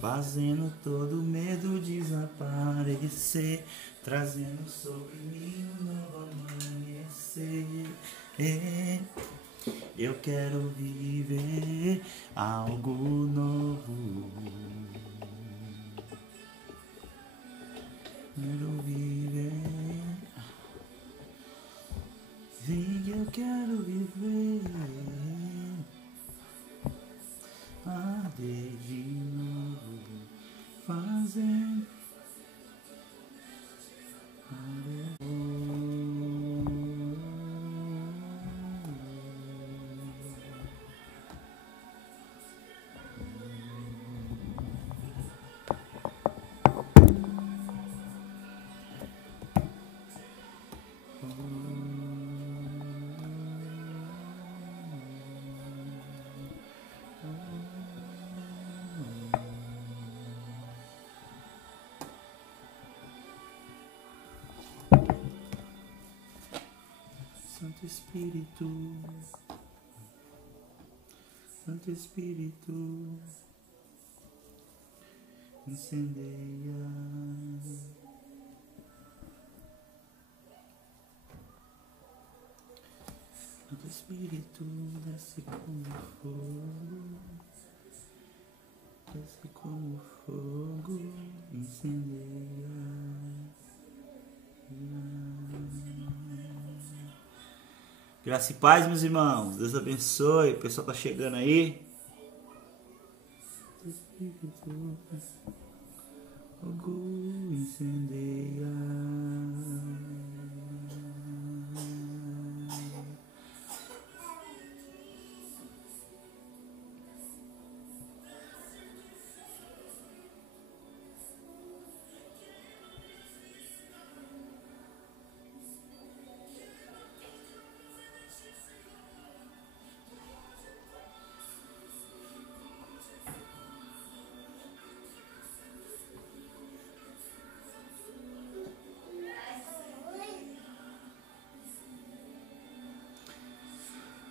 fazendo todo medo desaparecer, trazendo sobre mim um novo amanhecer. Eu quero viver algo novo. Quero viver. Sim, eu quero viver. Arder de novo, fazendo. Santo Espírito, Santo Espírito, incendeia. Santo Espírito, desce como fogo, desce como fogo, incendeia. Graça e paz, meus irmãos. Deus abençoe. O pessoal tá chegando aí. Fogo incendeia.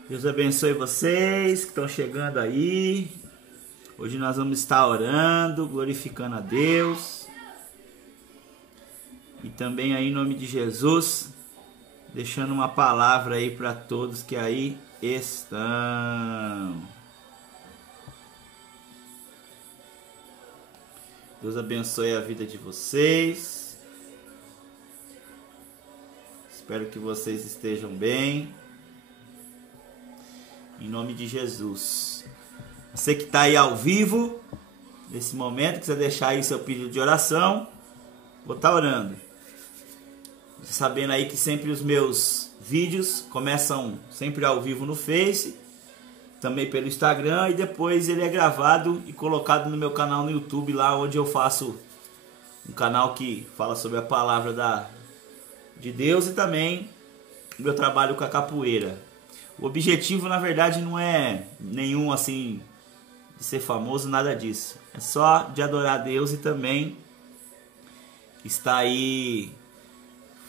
Deus abençoe vocês que estão chegando aí. Hoje nós vamos estar orando, glorificando a Deus. E também aí em nome de Jesus, deixando uma palavra aí para todos que aí estão. Deus abençoe a vida de vocês. Espero que vocês estejam bem. Em nome de Jesus. Você que está aí ao vivo, nesse momento, quiser deixar aí seu pedido de oração, vou estar orando. Sabendo aí que sempre os meus vídeos começam sempre ao vivo no Face, também pelo Instagram, e depois ele é gravado e colocado no meu canal no YouTube, lá onde eu faço um canal que fala sobre a palavra de Deus e também o meu trabalho com a capoeira. O objetivo, na verdade, não é nenhum assim de ser famoso, nada disso. É só de adorar a Deus e também estar aí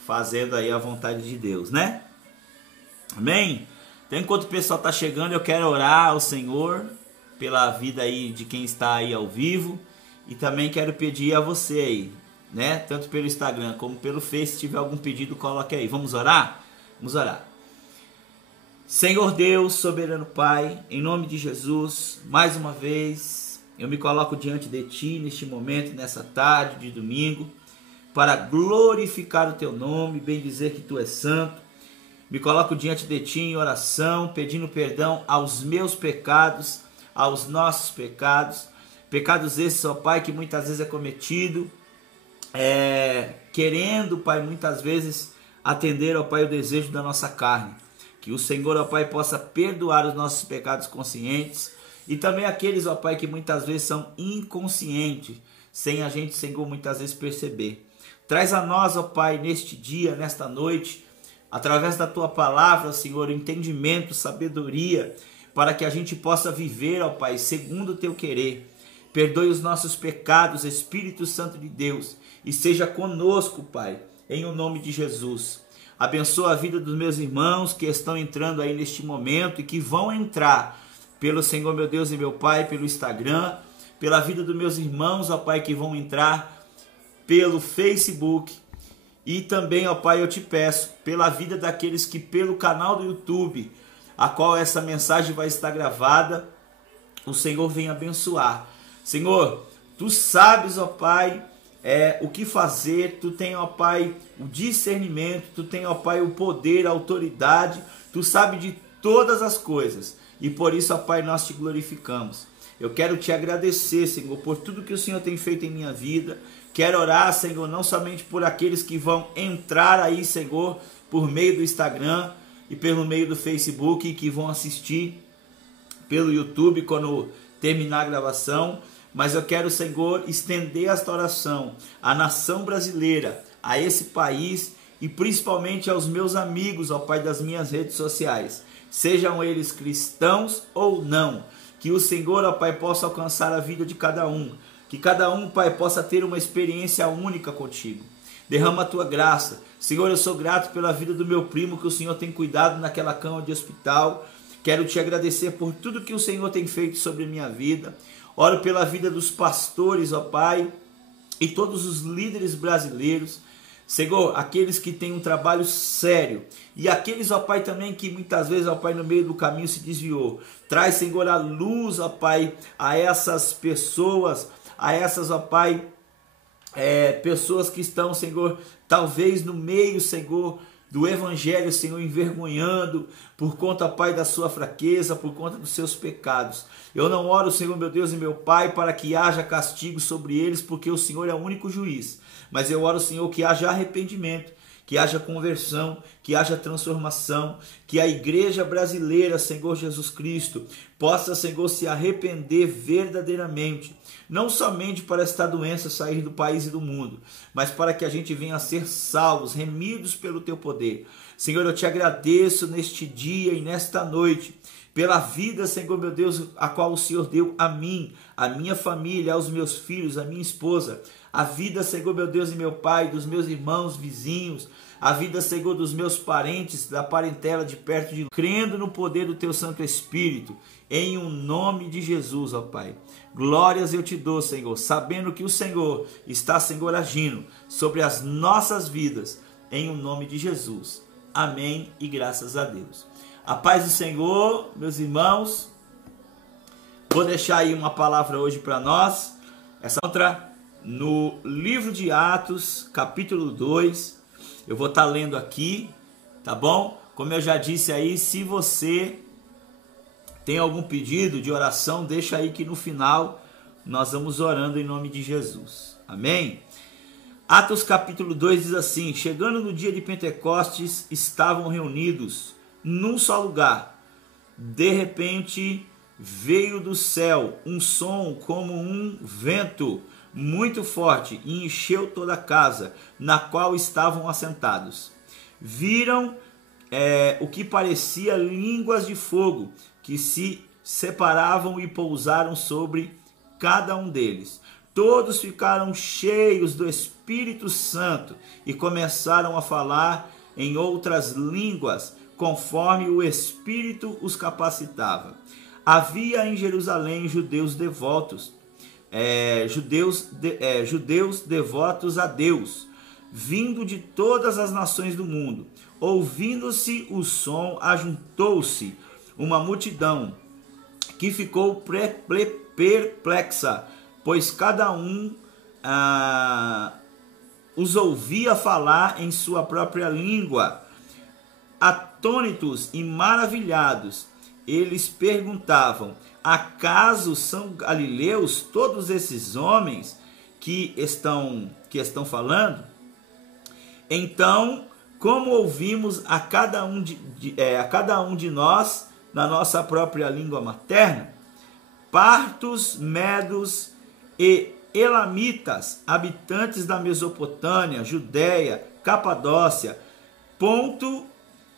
fazendo aí a vontade de Deus, né? Amém? Então, enquanto o pessoal está chegando, eu quero orar ao Senhor pela vida aí de quem está aí ao vivo. E também quero pedir a você aí, né? Tanto pelo Instagram como pelo Face, se tiver algum pedido, coloque aí. Vamos orar? Vamos orar. Senhor Deus, soberano Pai, em nome de Jesus, mais uma vez, eu me coloco diante de Ti neste momento, nessa tarde de domingo, para glorificar o Teu nome, bem dizer que Tu és santo. Me coloco diante de Ti em oração, pedindo perdão aos meus pecados, aos nossos pecados. Pecados esses, ó Pai, que muitas vezes é cometido, querendo, Pai, muitas vezes atender, ó Pai, o desejo da nossa carne. Que o Senhor, ó Pai, possa perdoar os nossos pecados conscientes e também aqueles, ó Pai, que muitas vezes são inconscientes, sem a gente, Senhor, muitas vezes perceber. Traz a nós, ó Pai, neste dia, nesta noite, através da Tua palavra, Senhor, entendimento, sabedoria, para que a gente possa viver, ó Pai, segundo o Teu querer. Perdoe os nossos pecados, Espírito Santo de Deus, e seja conosco, Pai, em o nome de Jesus. Abençoa a vida dos meus irmãos que estão entrando aí neste momento e que vão entrar pelo Senhor, meu Deus e meu Pai, pelo Instagram, pela vida dos meus irmãos, ó Pai, que vão entrar pelo Facebook. E também, ó Pai, eu te peço, pela vida daqueles que pelo canal do YouTube, a qual essa mensagem vai estar gravada, o Senhor vem abençoar. Senhor, tu sabes, ó Pai, o que fazer, tu tem, ó Pai, o discernimento, tu tem, ó Pai, o poder, a autoridade, tu sabe de todas as coisas. E por isso, ó Pai, nós te glorificamos. Eu quero te agradecer, Senhor, por tudo que o Senhor tem feito em minha vida. Quero orar, Senhor, não somente por aqueles que vão entrar aí, Senhor, por meio do Instagram e pelo meio do Facebook e que vão assistir pelo YouTube quando terminar a gravação, mas eu quero, Senhor, estender esta oração à nação brasileira, a esse país e principalmente aos meus amigos, ó Pai, das minhas redes sociais, sejam eles cristãos ou não, que o Senhor, ó Pai, possa alcançar a vida de cada um, que cada um, Pai, possa ter uma experiência única contigo. Derrama a tua graça. Senhor, eu sou grato pela vida do meu primo que o Senhor tem cuidado naquela cama de hospital. Quero te agradecer por tudo que o Senhor tem feito sobre a minha vida. Oro pela vida dos pastores, ó Pai, e todos os líderes brasileiros. Senhor, aqueles que têm um trabalho sério e aqueles, ó Pai, também que muitas vezes, ó Pai, no meio do caminho se desviou. Traz, Senhor, a luz, ó Pai, a essas pessoas, ó Pai, pessoas que estão, Senhor, talvez no meio, Senhor, do evangelho, Senhor, envergonhando por conta, Pai, da sua fraqueza, por conta dos seus pecados. Eu não oro, Senhor, meu Deus e meu Pai, para que haja castigo sobre eles, porque o Senhor é o único juiz. Mas eu oro, Senhor, que haja arrependimento, que haja conversão, que haja transformação, que a igreja brasileira, Senhor Jesus Cristo, possa, Senhor, se arrepender verdadeiramente, não somente para esta doença sair do país e do mundo, mas para que a gente venha a ser salvos, remidos pelo teu poder. Senhor, eu te agradeço neste dia e nesta noite, pela vida, Senhor, meu Deus, a qual o Senhor deu a mim, a minha família, aos meus filhos, a minha esposa, a vida, Senhor, meu Deus e meu Pai, dos meus irmãos, vizinhos, a vida, Senhor, dos meus parentes, da parentela de perto de, crendo no poder do teu Santo Espírito, em o nome de Jesus, ó Pai. Glórias eu te dou, Senhor, sabendo que o Senhor está, Senhor, agindo sobre as nossas vidas, em o nome de Jesus. Amém e graças a Deus. A paz do Senhor, meus irmãos. Vou deixar aí uma palavra hoje para nós. Essa outra no livro de Atos, capítulo 2. Eu vou estar lendo aqui, tá bom? Como eu já disse aí, se você tem algum pedido de oração, deixa aí que no final nós vamos orando em nome de Jesus. Amém? Atos capítulo 2 diz assim: chegando no dia de Pentecostes, estavam reunidos num só lugar. De repente veio do céu um som como um vento muito forte e encheu toda a casa na qual estavam assentados. Viram o que parecia línguas de fogo que se separavam e pousaram sobre cada um deles. Todos ficaram cheios do Espírito Santo e começaram a falar em outras línguas, conforme o Espírito os capacitava. Havia em Jerusalém judeus devotos, judeus devotos a Deus, vindo de todas as nações do mundo. Ouvindo-se o som, ajuntou-se uma multidão que ficou perplexa, pois cada um os ouvia falar em sua própria língua. Atônitos e maravilhados, eles perguntavam: acaso são galileus todos esses homens que estão falando? Então, como ouvimos a cada um de nós na nossa própria língua materna, partos, medos e elamitas, habitantes da Mesopotâmia, Judéia, Capadócia, Ponto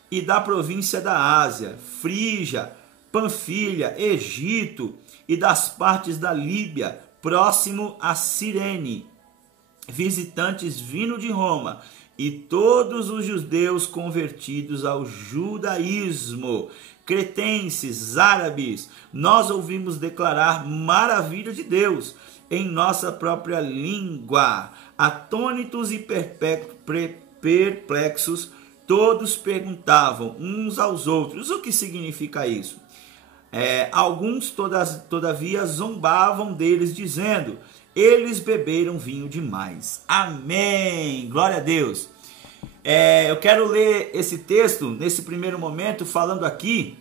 e da província da Ásia, Frígia, Panfilha, Egito e das partes da Líbia, próximo a Cirene, visitantes vindo de Roma, e todos os judeus convertidos ao judaísmo, cretenses, árabes, nós ouvimos declarar maravilha de Deus em nossa própria língua. Atônitos e perplexos, todos perguntavam uns aos outros: o que significa isso? Alguns, todavia, zombavam deles, dizendo: eles beberam vinho demais. Amém! Glória a Deus! Eu quero ler esse texto, nesse primeiro momento, falando aqui,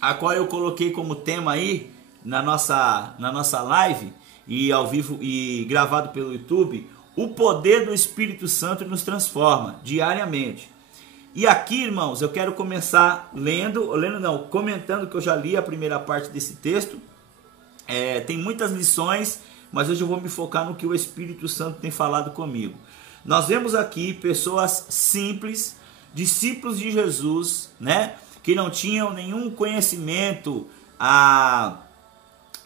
a qual eu coloquei como tema aí, na nossa live, e ao vivo, e gravado pelo YouTube: o poder do Espírito Santo nos transforma diariamente. E aqui, irmãos, eu quero começar comentando, que eu já li a primeira parte desse texto. Tem muitas lições, mas hoje eu vou me focar no que o Espírito Santo tem falado comigo. Nós vemos aqui pessoas simples, discípulos de Jesus, né, que não tinham nenhum conhecimento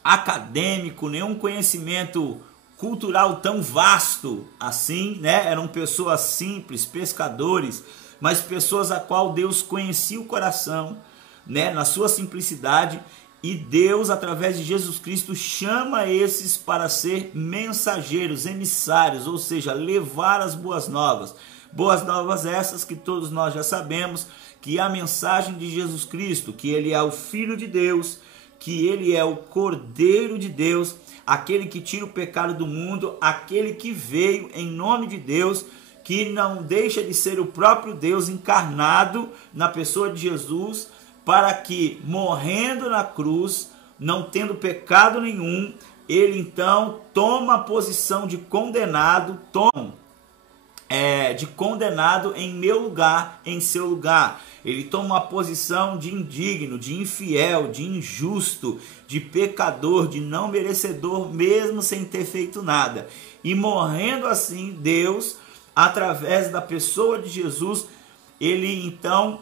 acadêmico, nenhum conhecimento cultural tão vasto assim, né? Eram pessoas simples, pescadores, mas pessoas a qual Deus conhecia o coração, né, na sua simplicidade, e Deus, através de Jesus Cristo, chama esses para ser mensageiros, emissários, ou seja, levar as boas novas. Boas novas essas que todos nós já sabemos, que é a mensagem de Jesus Cristo, que Ele é o Filho de Deus, que Ele é o Cordeiro de Deus, aquele que tira o pecado do mundo, aquele que veio em nome de Deus, que não deixa de ser o próprio Deus encarnado na pessoa de Jesus, para que, morrendo na cruz, não tendo pecado nenhum, Ele então toma a posição de condenado, em meu lugar, em seu lugar. Ele toma uma posição de indigno, de infiel, de injusto, de pecador, de não merecedor, mesmo sem ter feito nada. E morrendo assim, Deus, através da pessoa de Jesus, Ele então,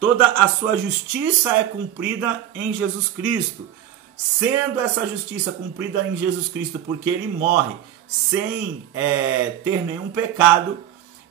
toda a sua justiça é cumprida em Jesus Cristo. Sendo essa justiça cumprida em Jesus Cristo, porque Ele morre sem ter nenhum pecado,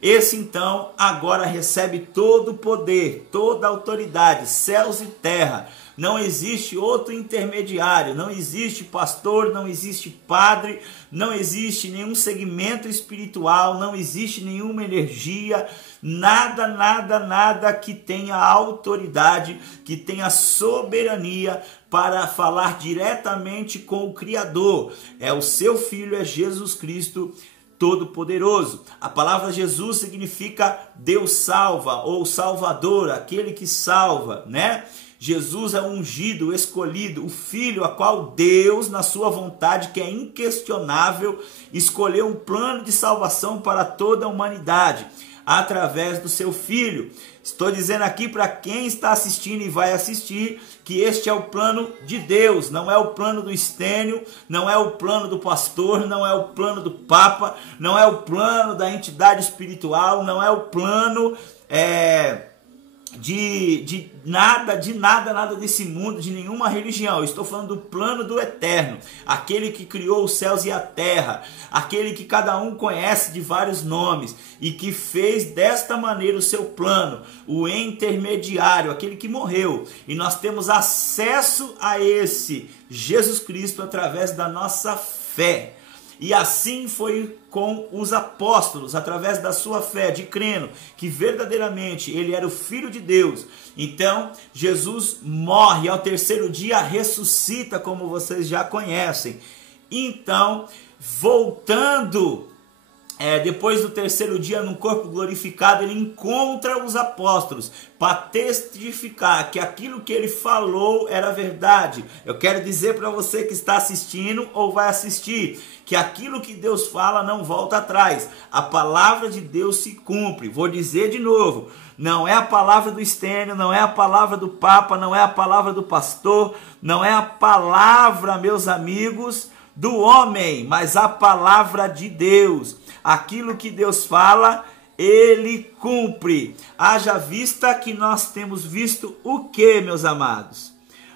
esse então agora recebe todo o poder, toda a autoridade, céus e terra. Não existe outro intermediário, não existe pastor, não existe padre, não existe nenhum segmento espiritual, não existe nenhuma energia, nada que tenha autoridade, que tenha soberania para falar diretamente com o Criador. É o seu Filho, é Jesus Cristo Todo-Poderoso. A palavra Jesus significa Deus salva, ou Salvador, aquele que salva, né? Jesus é o ungido, o escolhido, o Filho a qual Deus, na sua vontade, que é inquestionável, escolheu um plano de salvação para toda a humanidade, através do seu Filho. Estou dizendo aqui para quem está assistindo e vai assistir, que este é o plano de Deus, não é o plano do Estênio, não é o plano do pastor, não é o plano do Papa, não é o plano da entidade espiritual, não é o plano de nada desse mundo, de nenhuma religião. Eu estou falando do plano do Eterno, aquele que criou os céus e a terra, aquele que cada um conhece de vários nomes e que fez desta maneira o seu plano, o intermediário, aquele que morreu, e nós temos acesso a esse Jesus Cristo através da nossa fé. E assim foi com os apóstolos, através da sua fé, de crendo que verdadeiramente Ele era o Filho de Deus. Então, Jesus morre, ao terceiro dia ressuscita, como vocês já conhecem. Então, voltando, depois do terceiro dia, no corpo glorificado, Ele encontra os apóstolos para testificar que aquilo que Ele falou era verdade. Eu quero dizer para você que está assistindo ou vai assistir, que aquilo que Deus fala não volta atrás. A palavra de Deus se cumpre. Vou dizer de novo, não é a palavra do Estênio, não é a palavra do Papa, não é a palavra do pastor, não é a palavra, meus amigos, do homem, mas a palavra de Deus. Aquilo que Deus fala, Ele cumpre. Haja vista que nós temos visto o que, meus amados?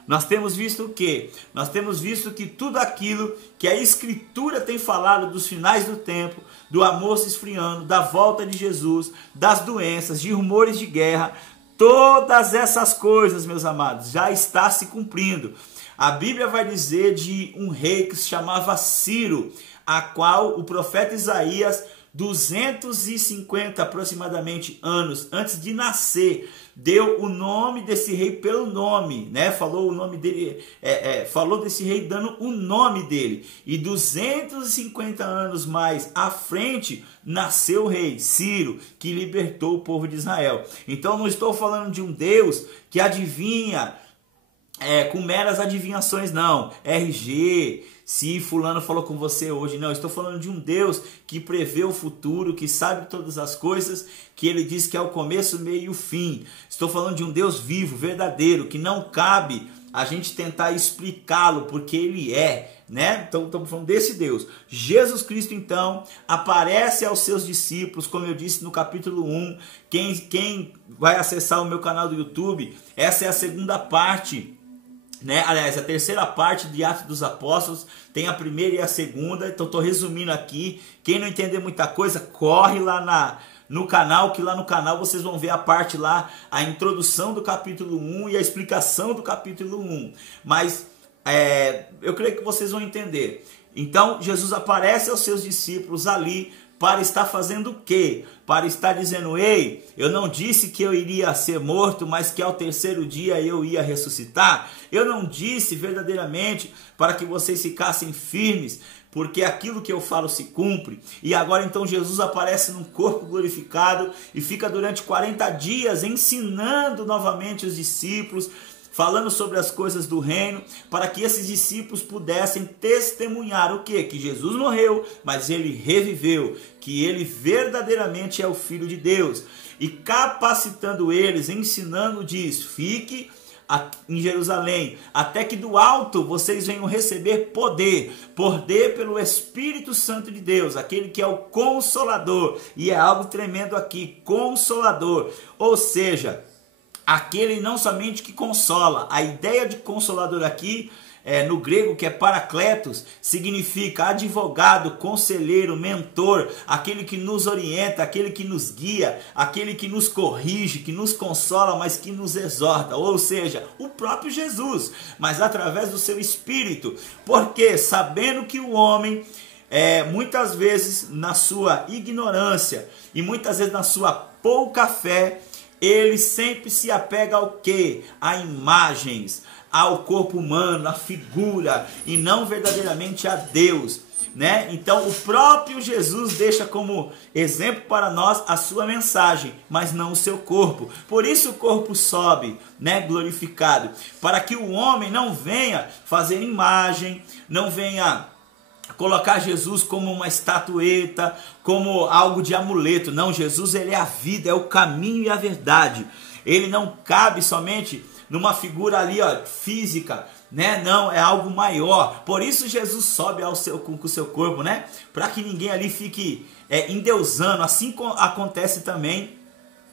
Nós temos visto o quê? Nós temos visto que tudo aquilo que a Escritura tem falado dos finais do tempo, do amor se esfriando, da volta de Jesus, das doenças, de rumores de guerra, todas essas coisas, meus amados, já está se cumprindo. A Bíblia vai dizer de um rei que se chamava Ciro, a qual o profeta Isaías, 250 aproximadamente anos antes de nascer, deu o nome desse rei pelo nome, né? Falou o nome dele, falou desse rei dando o nome dele. E 250 anos mais à frente nasceu o rei Ciro, que libertou o povo de Israel. Então não estou falando de um Deus que adivinha com meras adivinhações, não. RG, se fulano falou com você hoje, não. Estou falando de um Deus que prevê o futuro, que sabe todas as coisas, que ele diz que é o começo, meio e o fim. Estou falando de um Deus vivo, verdadeiro, que não cabe a gente tentar explicá-lo, porque ele é, né? Então estamos falando desse Deus. Jesus Cristo então aparece aos seus discípulos, como eu disse no capítulo 1. Quem vai acessar o meu canal do YouTube, essa é a segunda parte, né? Aliás, a terceira parte de Atos dos Apóstolos, tem a primeira e a segunda, então estou resumindo aqui. Quem não entender muita coisa, corre lá no canal, que lá no canal vocês vão ver a parte lá, a introdução do capítulo 1 e a explicação do capítulo 1. Mas eu creio que vocês vão entender. Então Jesus aparece aos seus discípulos ali, para estar fazendo o quê? Para estar dizendo: ei, eu não disse que eu iria ser morto, mas que ao terceiro dia eu ia ressuscitar. Eu não disse verdadeiramente para que vocês ficassem firmes, porque aquilo que eu falo se cumpre. E agora então Jesus aparece num corpo glorificado e fica durante 40 dias ensinando novamente os discípulos, falando sobre as coisas do reino, para que esses discípulos pudessem testemunhar o quê? Que Jesus morreu, mas ele reviveu, que ele verdadeiramente é o Filho de Deus. E capacitando eles, ensinando, diz: fique em Jerusalém, até que do alto vocês venham receber poder pelo Espírito Santo de Deus, aquele que é o Consolador. E é algo tremendo aqui, Consolador, ou seja, aquele não somente que consola. A ideia de consolador aqui, no grego, que é paracletos, significa advogado, conselheiro, mentor, aquele que nos orienta, aquele que nos guia, aquele que nos corrige, que nos consola, mas que nos exorta. Ou seja, o próprio Jesus, mas através do seu Espírito. Porque sabendo que o homem, muitas vezes na sua ignorância e muitas vezes na sua pouca fé, ele sempre se apega ao quê? A imagens, ao corpo humano, à figura, e não verdadeiramente a Deus, né? Então o próprio Jesus deixa como exemplo para nós a sua mensagem, mas não o seu corpo. Por isso o corpo sobe, né, glorificado, para que o homem não venha fazer imagem, não venha colocar Jesus como uma estatueta, como algo de amuleto. Não, Jesus, ele é a vida, é o caminho e a verdade. Ele não cabe somente numa figura ali, física, né? Não, é algo maior. Por isso Jesus sobe com o seu corpo, né? Para que ninguém ali fique endeusando. Assim acontece também,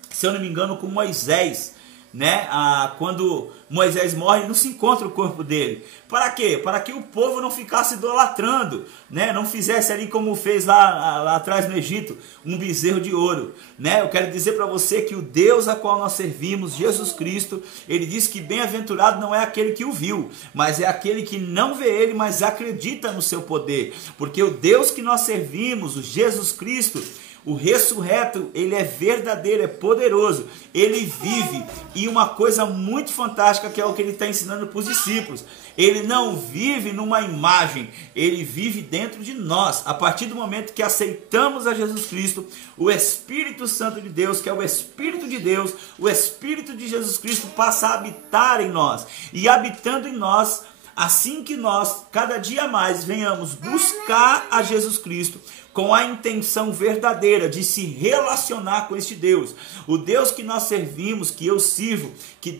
se eu não me engano, com Moisés, né? Quando Moisés morre, não se encontra o corpo dele. Para quê? Para que o povo não ficasse idolatrando, né? Não fizesse ali como fez lá atrás no Egito, um bezerro de ouro, né? Eu quero dizer para você que o Deus a qual nós servimos, Jesus Cristo, ele diz que bem-aventurado não é aquele que o viu, mas é aquele que não vê ele, mas acredita no seu poder. Porque o Deus que nós servimos, o Jesus Cristo, o ressurreto, ele é verdadeiro, é poderoso, ele vive. E uma coisa muito fantástica, que é o que ele está ensinando para os discípulos: ele não vive numa imagem, ele vive dentro de nós. A partir do momento que aceitamos a Jesus Cristo, o Espírito Santo de Deus, que é o Espírito de Deus, o Espírito de Jesus Cristo passa a habitar em nós. E habitando em nós, assim que nós cada dia mais venhamos buscar a Jesus Cristo com a intenção verdadeira de se relacionar com este Deus, o Deus que nós servimos, que eu sirvo, que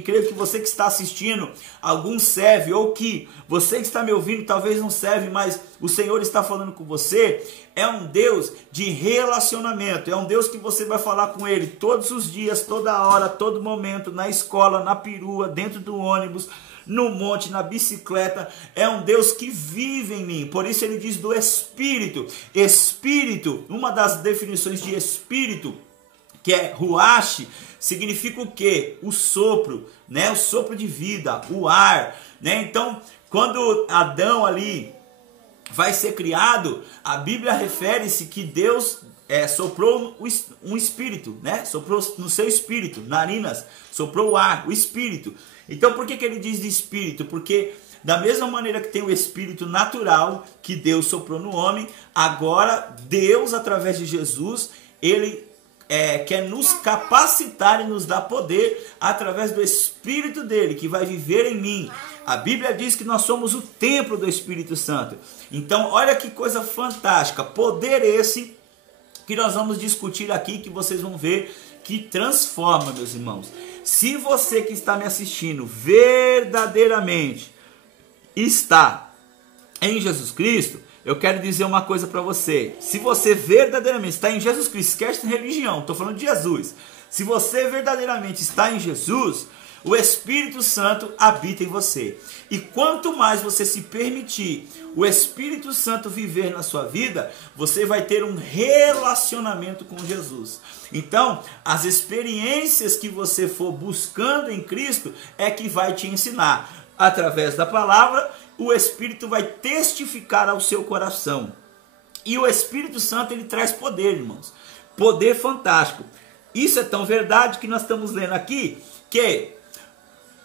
creio que você que está assistindo, algum serve, ou que você que está me ouvindo talvez não serve, mas o Senhor está falando com você, é um Deus de relacionamento, é um Deus que você vai falar com Ele todos os dias, toda hora, todo momento, na escola, na perua, dentro do ônibus, no monte, na bicicleta. É um Deus que vive em mim. Por isso ele diz do Espírito. Espírito, uma das definições de Espírito, que é ruach, significa o quê? O sopro, né? O sopro de vida, o ar, né? Então, quando Adão ali vai ser criado, a Bíblia refere-se que Deus soprou um espírito, né? Soprou no seu espírito, narinas, soprou o ar, o espírito. Então, por que ele diz de espírito? Porque da mesma maneira que tem o espírito natural que Deus soprou no homem, agora Deus, através de Jesus, ele quer nos capacitar e nos dar poder através do Espírito dele, que vai viver em mim. A Bíblia diz que nós somos o templo do Espírito Santo. Então, olha que coisa fantástica. Poder esse que nós vamos discutir aqui, que vocês vão ver que transforma, meus irmãos. Se você que está me assistindo verdadeiramente está em Jesus Cristo, eu quero dizer uma coisa para você. Se você verdadeiramente está em Jesus Cristo, esquece de religião, estou falando de Jesus. Se você verdadeiramente está em Jesus, o Espírito Santo habita em você. E quanto mais você se permitir o Espírito Santo viver na sua vida, você vai ter um relacionamento com Jesus. Então, as experiências que você for buscando em Cristo é que vai te ensinar. Através da palavra, o Espírito vai testificar ao seu coração. E o Espírito Santo, ele traz poder, irmãos. Poder fantástico. Isso é tão verdade que nós estamos lendo aqui que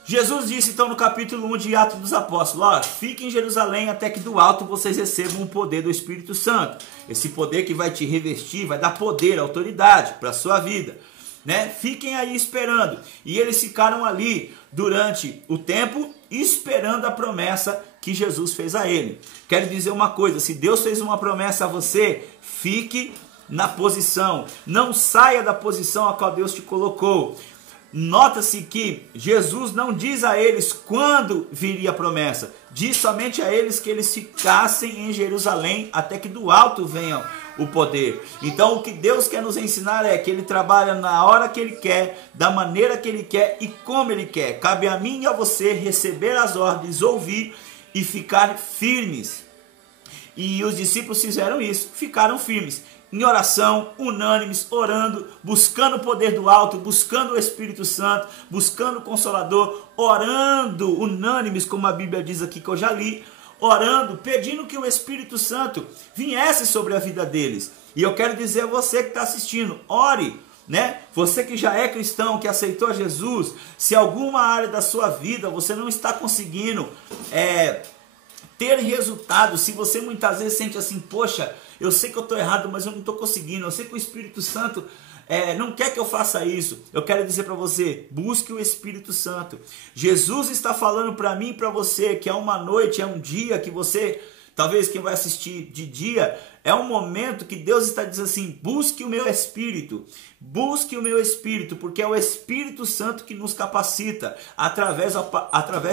Jesus disse então no capítulo 1 de Atos dos Apóstolos: fiquem em Jerusalém até que do alto vocês recebam o poder do Espírito Santo. Esse poder que vai te revestir, vai dar poder, autoridade para a sua vida. Né? Fiquem aí esperando. E eles ficaram ali durante o tempo esperando a promessa que Jesus fez a ele. Quero dizer uma coisa: se Deus fez uma promessa a você, fique na posição, não saia da posição a qual Deus te colocou. Nota-se que Jesus não diz a eles quando viria a promessa, diz somente a eles que eles ficassem em Jerusalém até que do alto venha o poder. Então o que Deus quer nos ensinar é que ele trabalha na hora que ele quer, da maneira que ele quer e como ele quer. Cabe a mim e a você receber as ordens, ouvir e ficar firmes. E os discípulos fizeram isso, ficaram firmes. Em oração, unânimes, orando, buscando o poder do alto, buscando o Espírito Santo, buscando o Consolador, orando, unânimes, como a Bíblia diz aqui que eu já li, orando, pedindo que o Espírito Santo viesse sobre a vida deles. E eu quero dizer a você que está assistindo, ore, né? Você que já é cristão, que aceitou Jesus, se alguma área da sua vida você não está conseguindo ter resultado, se você muitas vezes sente assim, poxa, eu sei que eu estou errado, mas eu não estou conseguindo, eu sei que o Espírito Santo não quer que eu faça isso, eu quero dizer para você, busque o Espírito Santo. Jesus está falando para mim e para você que é uma noite, é um dia que você, talvez quem vai assistir de dia, é um momento que Deus está dizendo assim, busque o meu Espírito, porque é o Espírito Santo que nos capacita, através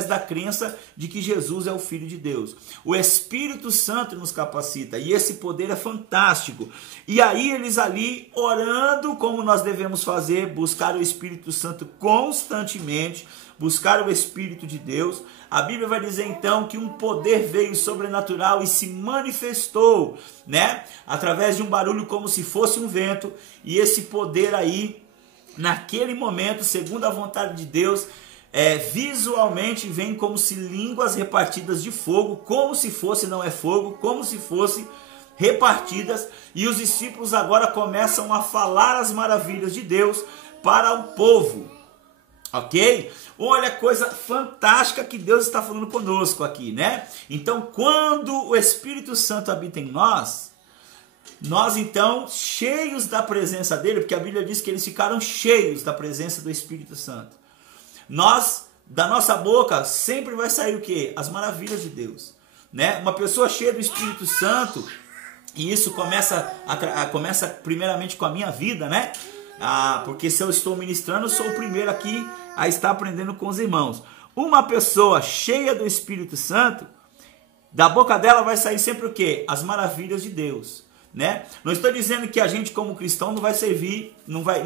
da crença de que Jesus é o Filho de Deus. O Espírito Santo nos capacita, e esse poder é fantástico. E aí eles ali, orando como nós devemos fazer, buscar o Espírito Santo constantemente, buscar o Espírito de Deus. A Bíblia vai dizer então que um poder veio sobrenatural e se manifestou, né? Através de um barulho como se fosse um vento. E esse poder aí, naquele momento, segundo a vontade de Deus, visualmente vem como se línguas repartidas de fogo, como se fosse, não é fogo, como se fosse repartidas. E os discípulos agora começam a falar as maravilhas de Deus para o povo. Ok? Olha a coisa fantástica que Deus está falando conosco aqui, né? Então, quando o Espírito Santo habita em nós então, cheios da presença dele, porque a Bíblia diz que eles ficaram cheios da presença do Espírito Santo. Da nossa boca, sempre vai sair o quê? As maravilhas de Deus, né? Uma pessoa cheia do Espírito Santo, e isso começa primeiramente com a minha vida, né? Porque se eu estou ministrando, eu sou o primeiro aqui a estar aprendendo com os irmãos. Uma pessoa cheia do Espírito Santo, da boca dela vai sair sempre o quê? As maravilhas de Deus, né? Não estou dizendo que a gente como cristão não vai servir, não vai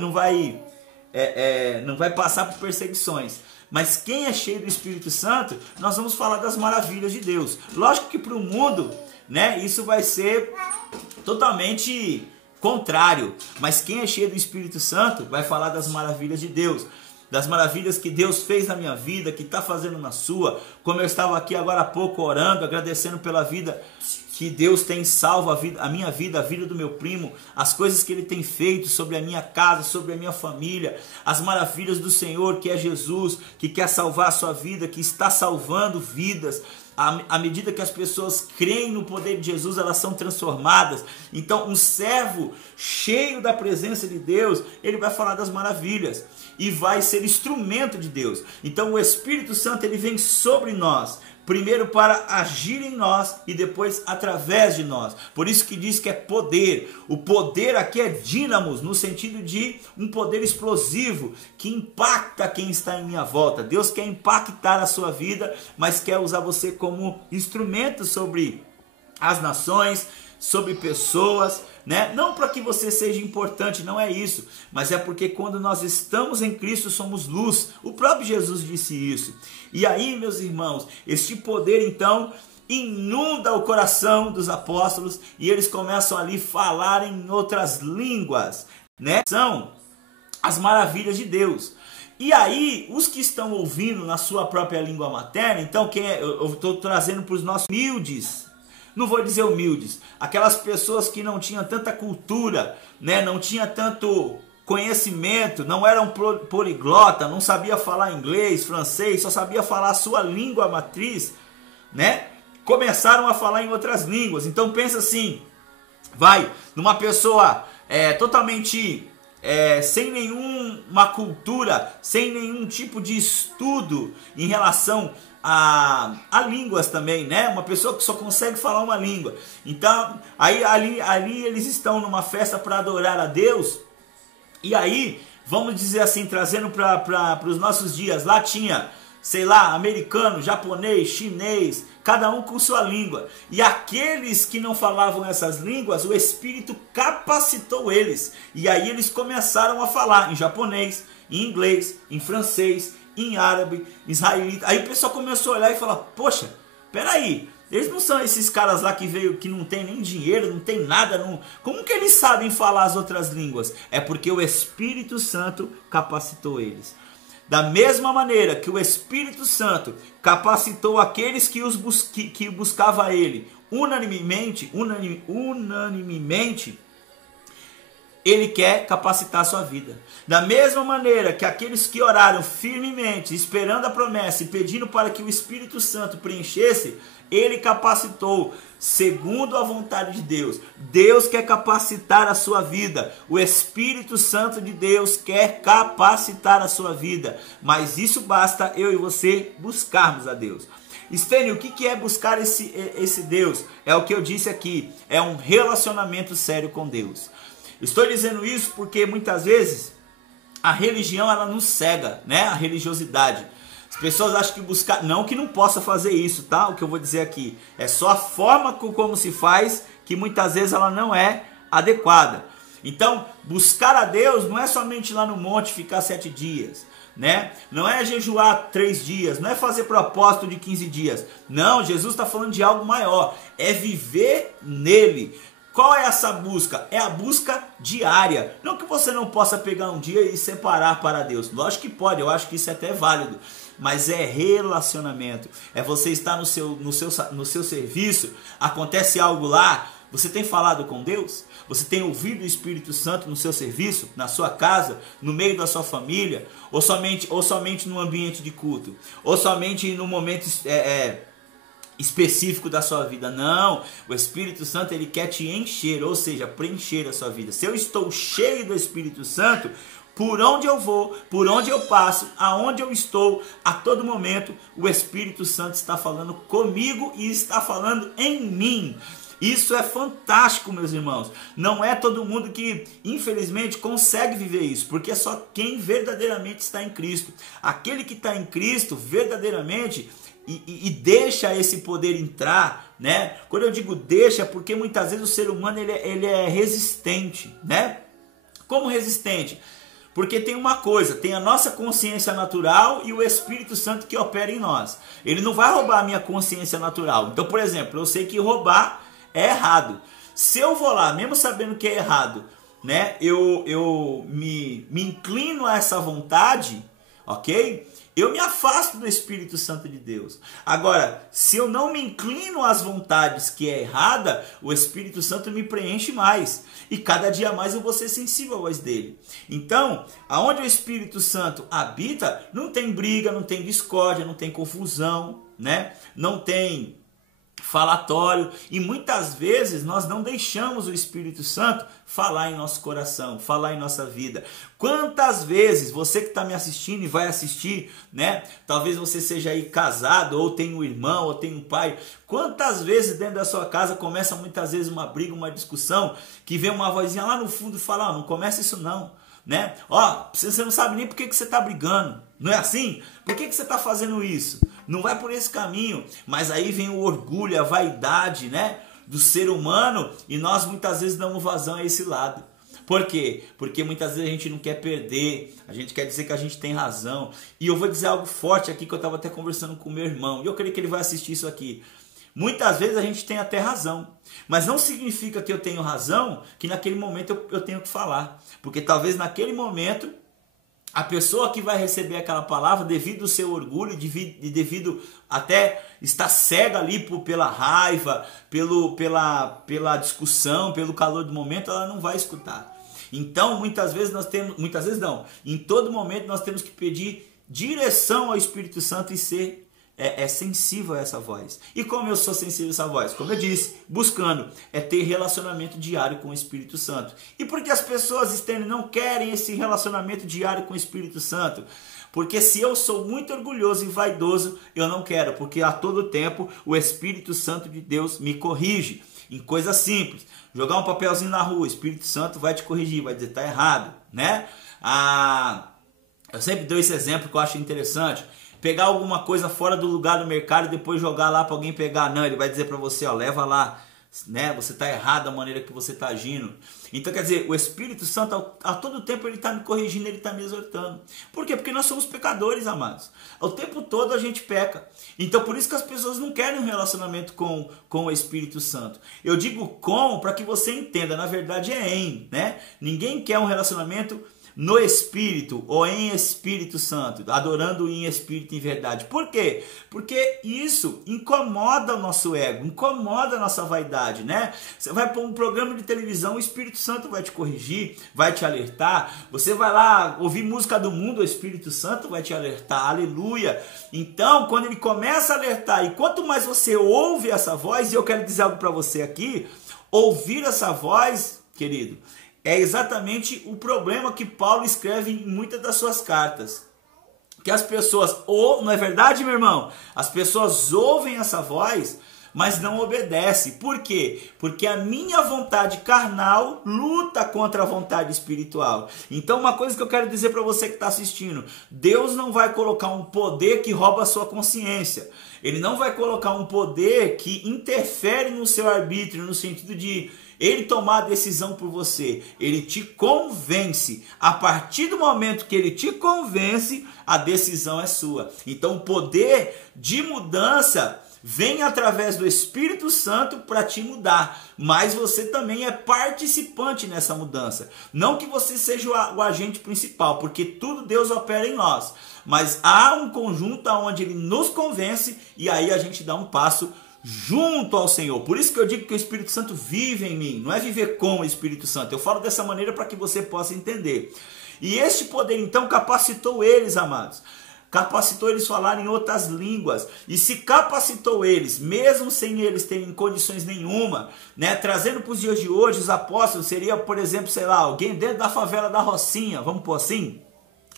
passar por perseguições. Mas quem é cheio do Espírito Santo, nós vamos falar das maravilhas de Deus. Lógico que para o mundo, né, isso vai ser totalmente contrário. Mas quem é cheio do Espírito Santo vai falar das maravilhas de Deus, das maravilhas que Deus fez na minha vida, que está fazendo na sua. Como eu estava aqui agora há pouco orando, agradecendo pela vida que Deus tem salvo, a minha vida, a vida do meu primo, as coisas que Ele tem feito sobre a minha casa, sobre a minha família, as maravilhas do Senhor, que é Jesus, que quer salvar a sua vida, que está salvando vidas. À medida que as pessoas creem no poder de Jesus, elas são transformadas. Então, um servo cheio da presença de Deus, ele vai falar das maravilhas e vai ser instrumento de Deus. Então, o Espírito Santo, ele vem sobre nós, primeiro para agir em nós e depois através de nós. Por isso que diz que é poder. O poder aqui é dínamos, no sentido de um poder explosivo que impacta quem está em minha volta. Deus quer impactar a sua vida, mas quer usar você como instrumento sobre as nações, sobre pessoas, né? Não para que você seja importante, não é isso, mas é porque quando nós estamos em Cristo somos luz. O próprio Jesus disse isso. E aí, meus irmãos, este poder então inunda o coração dos apóstolos e eles começam ali a falar em outras línguas, né? São as maravilhas de Deus. E aí, os que estão ouvindo na sua própria língua materna, então eu estou trazendo para os nossos humildes, não vou dizer humildes, aquelas pessoas que não tinham tanta cultura, né? Não tinham tanto conhecimento, não eram poliglota, não sabia falar inglês, francês, só sabia falar a sua língua matriz, né? Começaram a falar em outras línguas. Então pensa assim, vai numa pessoa totalmente sem nenhuma cultura, sem nenhum tipo de estudo em relação a línguas também, né? Uma pessoa que só consegue falar uma língua. Então, ali eles estão numa festa para adorar a Deus. E aí, vamos dizer assim, trazendo para os nossos dias, lá tinha, sei lá, americano, japonês, chinês, cada um com sua língua. E aqueles que não falavam essas línguas, o Espírito capacitou eles. E aí eles começaram a falar em japonês, em inglês, em francês, em árabe, israelita. Aí o pessoal começou a olhar e falar, poxa, peraí, eles não são esses caras lá que veio, que não tem nem dinheiro, não tem nada, não... Como que eles sabem falar as outras línguas? É porque o Espírito Santo capacitou eles. Da mesma maneira que o Espírito Santo capacitou aqueles que buscavam ele unanimemente, Ele quer capacitar a sua vida. Da mesma maneira que aqueles que oraram firmemente, esperando a promessa e pedindo para que o Espírito Santo preenchesse, Ele capacitou segundo a vontade de Deus. Deus quer capacitar a sua vida. O Espírito Santo de Deus quer capacitar a sua vida. Mas isso basta eu e você buscarmos a Deus. Estênio, o que é buscar esse Deus? É o que eu disse aqui. É um relacionamento sério com Deus. Estou dizendo isso porque muitas vezes a religião ela nos cega, né? A religiosidade. As pessoas acham que buscar, não que não possa fazer isso, tá? O que eu vou dizer aqui é só a forma como se faz que muitas vezes ela não é adequada. Então, buscar a Deus não é somente ir lá no monte ficar 7 dias, né? Não é jejuar 3 dias, não é fazer propósito de 15 dias. Não, Jesus está falando de algo maior, é viver nele. Qual é essa busca? É a busca diária. Não que você não possa pegar um dia e separar para Deus. Lógico que pode, eu acho que isso é até válido. Mas é relacionamento. É você estar no seu serviço, acontece algo lá, você tem falado com Deus? Você tem ouvido o Espírito Santo no seu serviço, na sua casa, no meio da sua família? Ou somente no ambiente de culto? Ou somente no momento específico da sua vida? Não, o Espírito Santo ele quer te encher, ou seja, preencher a sua vida. Se eu estou cheio do Espírito Santo, por onde eu vou, por onde eu passo, aonde eu estou, a todo momento o Espírito Santo está falando comigo e está falando em mim. Isso é fantástico, meus irmãos. Não é todo mundo que, infelizmente, consegue viver isso, porque é só quem verdadeiramente está em Cristo. Aquele que está em Cristo, verdadeiramente, e deixa esse poder entrar, né? Quando eu digo deixa, é porque muitas vezes o ser humano ele é resistente, né? Como resistente? Porque tem uma coisa, tem a nossa consciência natural e o Espírito Santo que opera em nós. Ele não vai roubar a minha consciência natural. Então, por exemplo, eu sei que roubar é errado. Se eu vou lá, mesmo sabendo que é errado, né, eu me inclino a essa vontade, ok? Eu me afasto do Espírito Santo de Deus. Agora, se eu não me inclino às vontades que é errada, o Espírito Santo me preenche mais. E cada dia mais eu vou ser sensível à voz dele. Então, aonde o Espírito Santo habita, não tem briga, não tem discórdia, não tem confusão, né? Não tem falatório, e muitas vezes nós não deixamos o Espírito Santo falar em nosso coração, falar em nossa vida. Quantas vezes você que está me assistindo e vai assistir, né? Talvez você seja aí casado, ou tem um irmão, ou tem um pai. Quantas vezes dentro da sua casa começa muitas vezes uma briga, uma discussão, que vem uma vozinha lá no fundo e fala, não começa isso não, né? Ó, você não sabe nem por que você está brigando, não é assim? Por que você está fazendo isso? Não vai por esse caminho. Mas aí vem o orgulho, a vaidade, né, do ser humano, e nós muitas vezes damos vazão a esse lado. Por quê? Porque muitas vezes a gente não quer perder, a gente quer dizer que a gente tem razão. E eu vou dizer algo forte aqui, que eu estava até conversando com meu irmão, e eu creio que ele vai assistir isso aqui. Muitas vezes a gente tem até razão, mas não significa que eu tenho razão, que naquele momento eu tenho que falar. Porque talvez naquele momento a pessoa que vai receber aquela palavra, devido ao seu orgulho, e devido até estar cega ali pela raiva, pela discussão, pelo calor do momento, ela não vai escutar. Então, muitas vezes em todo momento nós temos que pedir direção ao Espírito Santo e ser sensível a essa voz. E como eu sou sensível a essa voz? Como eu disse, buscando ter relacionamento diário com o Espírito Santo. E por que as pessoas não querem esse relacionamento diário com o Espírito Santo? Porque se eu sou muito orgulhoso e vaidoso, eu não quero, porque a todo tempo o Espírito Santo de Deus me corrige em coisas simples. Jogar um papelzinho na rua, o Espírito Santo vai te corrigir, vai dizer, tá errado, né? Eu sempre dou esse exemplo que eu acho interessante. Pegar alguma coisa fora do lugar do mercado e depois jogar lá para alguém pegar. Não, ele vai dizer para você, ó, leva lá, né? Você está errado da maneira que você está agindo. Então, quer dizer, o Espírito Santo, a todo tempo ele está me corrigindo, ele está me exortando. Por quê? Porque nós somos pecadores, amados. O tempo todo a gente peca. Então, por isso que as pessoas não querem um relacionamento com o Espírito Santo. Eu digo com para que você entenda, na verdade é em, né? Ninguém quer um relacionamento no Espírito ou em Espírito Santo, adorando em Espírito e em verdade. Por quê? Porque isso incomoda o nosso ego, incomoda a nossa vaidade, né? Você vai para um programa de televisão, o Espírito Santo vai te corrigir, vai te alertar. Você vai lá ouvir música do mundo, o Espírito Santo vai te alertar, aleluia. Então, quando ele começa a alertar, e quanto mais você ouve essa voz, e eu quero dizer algo para você aqui, ouvir essa voz, querido, é exatamente o problema que Paulo escreve em muitas das suas cartas. Que as pessoas, não é verdade, meu irmão? As pessoas ouvem essa voz, mas não obedecem. Por quê? Porque a minha vontade carnal luta contra a vontade espiritual. Então, uma coisa que eu quero dizer para você que está assistindo: Deus não vai colocar um poder que rouba a sua consciência. Ele não vai colocar um poder que interfere no seu arbítrio, no sentido de ele tomar a decisão por você. Ele te convence. A partir do momento que ele te convence, a decisão é sua. Então o poder de mudança vem através do Espírito Santo para te mudar. Mas você também é participante nessa mudança. Não que você seja o agente principal, porque tudo Deus opera em nós. Mas há um conjunto onde ele nos convence e aí a gente dá um passo junto ao Senhor. Por isso que eu digo que o Espírito Santo vive em mim. Não é viver com o Espírito Santo. Eu falo dessa maneira para que você possa entender. E este poder então capacitou eles, amados. Capacitou eles a falar em outras línguas. E se capacitou eles, mesmo sem eles terem condições nenhuma, né? Trazendo para os dias de hoje, os apóstolos seria, por exemplo, sei lá, alguém dentro da favela da Rocinha, vamos pôr assim,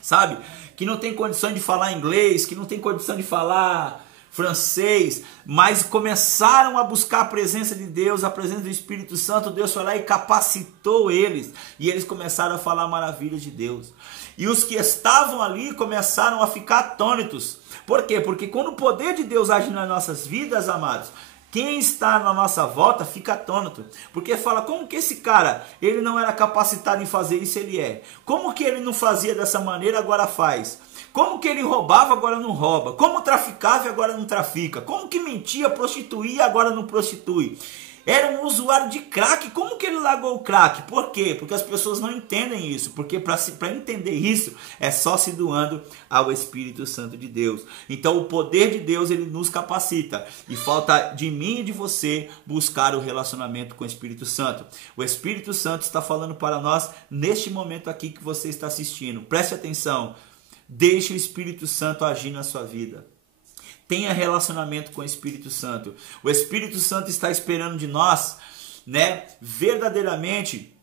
sabe? Que não tem condições de falar inglês, que não tem condição de falar francês, mas começaram a buscar a presença de Deus, a presença do Espírito Santo. Deus foi lá e capacitou eles, e eles começaram a falar maravilhas de Deus. E os que estavam ali começaram a ficar atônitos. Por quê? Porque quando o poder de Deus age nas nossas vidas, amados, quem está na nossa volta fica atônito. Porque fala, como que esse cara, ele não era capacitado em fazer isso, ele é? Como que ele não fazia dessa maneira, agora faz? Como que ele roubava, agora não rouba? Como traficava e agora não trafica? Como que mentia, prostituía, agora não prostitui? era um usuário de crack. Como que ele largou o crack? Por quê? Porque as pessoas não entendem isso. Porque para entender isso, é só se doando ao Espírito Santo de Deus. Então o poder de Deus, ele nos capacita. E falta de mim e de você buscar o relacionamento com o Espírito Santo. O Espírito Santo está falando para nós neste momento aqui que você está assistindo. Preste atenção. Deixe o Espírito Santo agir na sua vida. Tenha relacionamento com o Espírito Santo. O Espírito Santo está esperando de nós, né, verdadeiramente.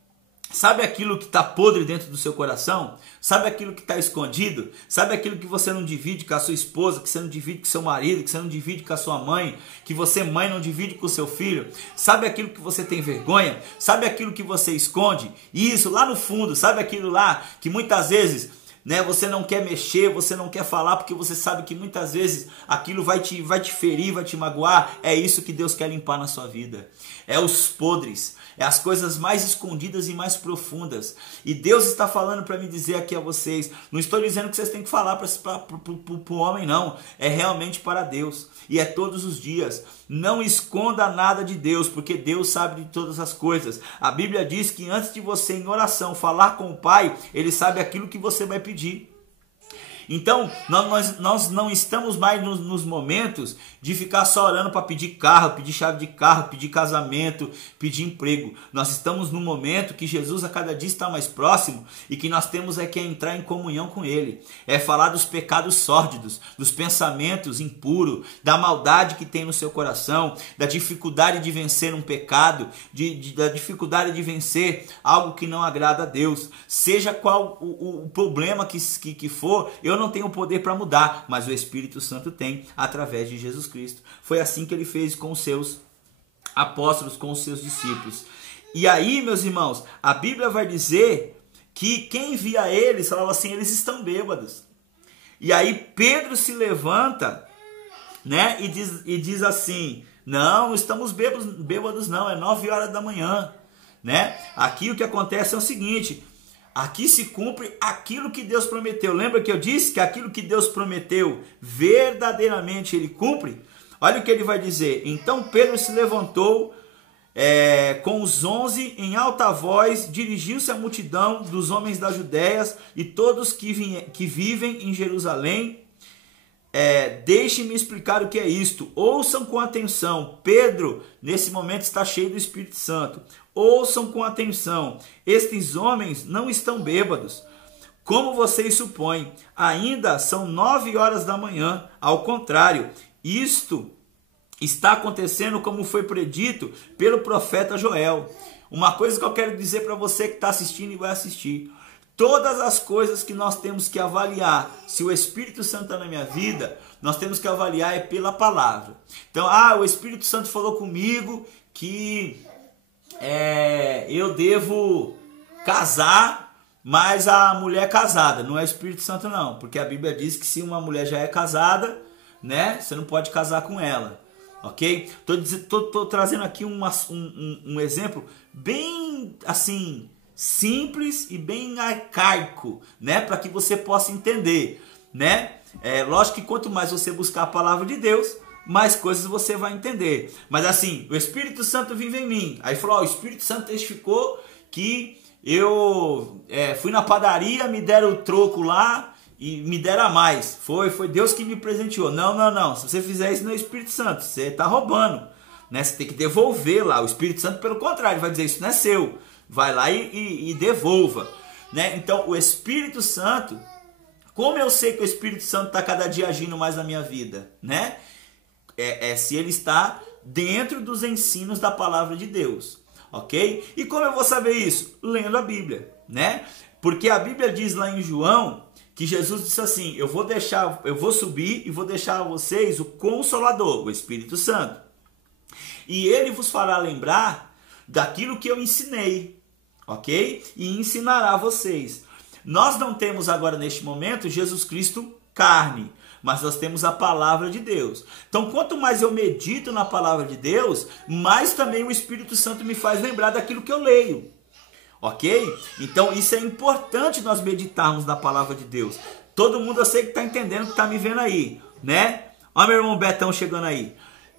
Sabe aquilo que está podre dentro do seu coração? Sabe aquilo que está escondido? Sabe aquilo que você não divide com a sua esposa, que você não divide com seu marido, que você não divide com a sua mãe, que você, mãe, não divide com o seu filho? Sabe aquilo que você tem vergonha? Sabe aquilo que você esconde? Isso, lá no fundo, sabe aquilo lá que muitas vezes, né, você não quer mexer, você não quer falar, porque você sabe que muitas vezes aquilo vai te ferir, vai te magoar. É isso que Deus quer limpar na sua vida. É os podres, é as coisas mais escondidas e mais profundas. E Deus está falando para me dizer aqui a vocês, não estou dizendo que vocês têm que falar para o homem, não. É realmente para Deus. E é todos os dias. Não esconda nada de Deus, porque Deus sabe de todas as coisas. A Bíblia diz que antes de você em oração falar com o Pai, Ele sabe aquilo que você vai pedir. Então, nós não estamos mais nos momentos de ficar só orando para pedir carro, pedir chave de carro, pedir casamento, pedir emprego. Nós estamos num momento que Jesus a cada dia está mais próximo e que nós temos é que entrar em comunhão com Ele. É falar dos pecados sórdidos, dos pensamentos impuros, da maldade que tem no seu coração, da dificuldade de vencer um pecado, da dificuldade de vencer algo que não agrada a Deus. Seja qual o problema que for, eu não tenho poder para mudar, mas o Espírito Santo tem através de Jesus Cristo. Foi assim que ele fez com os seus apóstolos, com os seus discípulos. E aí, meus irmãos, a Bíblia vai dizer que quem via eles falava assim, eles estão bêbados. E aí Pedro se levanta, né, e diz assim, não estamos bêbados não, é 9 horas da manhã, né? Aqui o que acontece é o seguinte, aqui se cumpre aquilo que Deus prometeu. Lembra que eu disse que aquilo que Deus prometeu, verdadeiramente Ele cumpre? Olha o que ele vai dizer. Então Pedro se levantou com os 11 em alta voz, dirigiu-se à multidão dos homens da Judéia e todos que vivem em Jerusalém. Deixe-me explicar o que é isto. Ouçam com atenção. Pedro, nesse momento, está cheio do Espírito Santo. Ouçam com atenção. Estes homens não estão bêbados, como vocês supõem. Ainda são 9 horas da manhã. Ao contrário, isto está acontecendo como foi predito pelo profeta Joel. Uma coisa que eu quero dizer para você que está assistindo e vai assistir. Todas as coisas que nós temos que avaliar, se o Espírito Santo está na minha vida, nós temos que avaliar pela palavra. Então, o Espírito Santo falou comigo que eu devo casar, mas a mulher é casada, não é o Espírito Santo não, porque a Bíblia diz que se uma mulher já é casada, né, você não pode casar com ela, ok? Tô trazendo aqui um exemplo bem assim, simples e bem arcaico, né, para que você possa entender, né? Lógico que quanto mais você buscar a palavra de Deus, mais coisas você vai entender. Mas assim, o Espírito Santo vive em mim. Aí falou, o Espírito Santo testificou que eu fui na padaria, me deram o troco lá e me deram a mais. Foi Deus que me presenteou. Não. Se você fizer isso, não é o Espírito Santo, você está roubando, né? Você tem que devolver lá. O Espírito Santo, pelo contrário, vai dizer, isso não é seu. Vai lá e devolva, né? Então, o Espírito Santo, como eu sei que o Espírito Santo está cada dia agindo mais na minha vida, né? Se ele está dentro dos ensinos da palavra de Deus, ok? E como eu vou saber isso? Lendo a Bíblia, né? Porque a Bíblia diz lá em João que Jesus disse assim, eu vou subir e vou deixar a vocês o Consolador, o Espírito Santo. E ele vos fará lembrar daquilo que eu ensinei, ok? E ensinará a vocês. Nós não temos agora neste momento Jesus Cristo carne, mas nós temos a palavra de Deus. Então, quanto mais eu medito na palavra de Deus, mais também o Espírito Santo me faz lembrar daquilo que eu leio, ok? Então, isso é importante nós meditarmos na palavra de Deus. Todo mundo eu sei que está entendendo, que está me vendo aí, né? Olha meu irmão Betão chegando aí.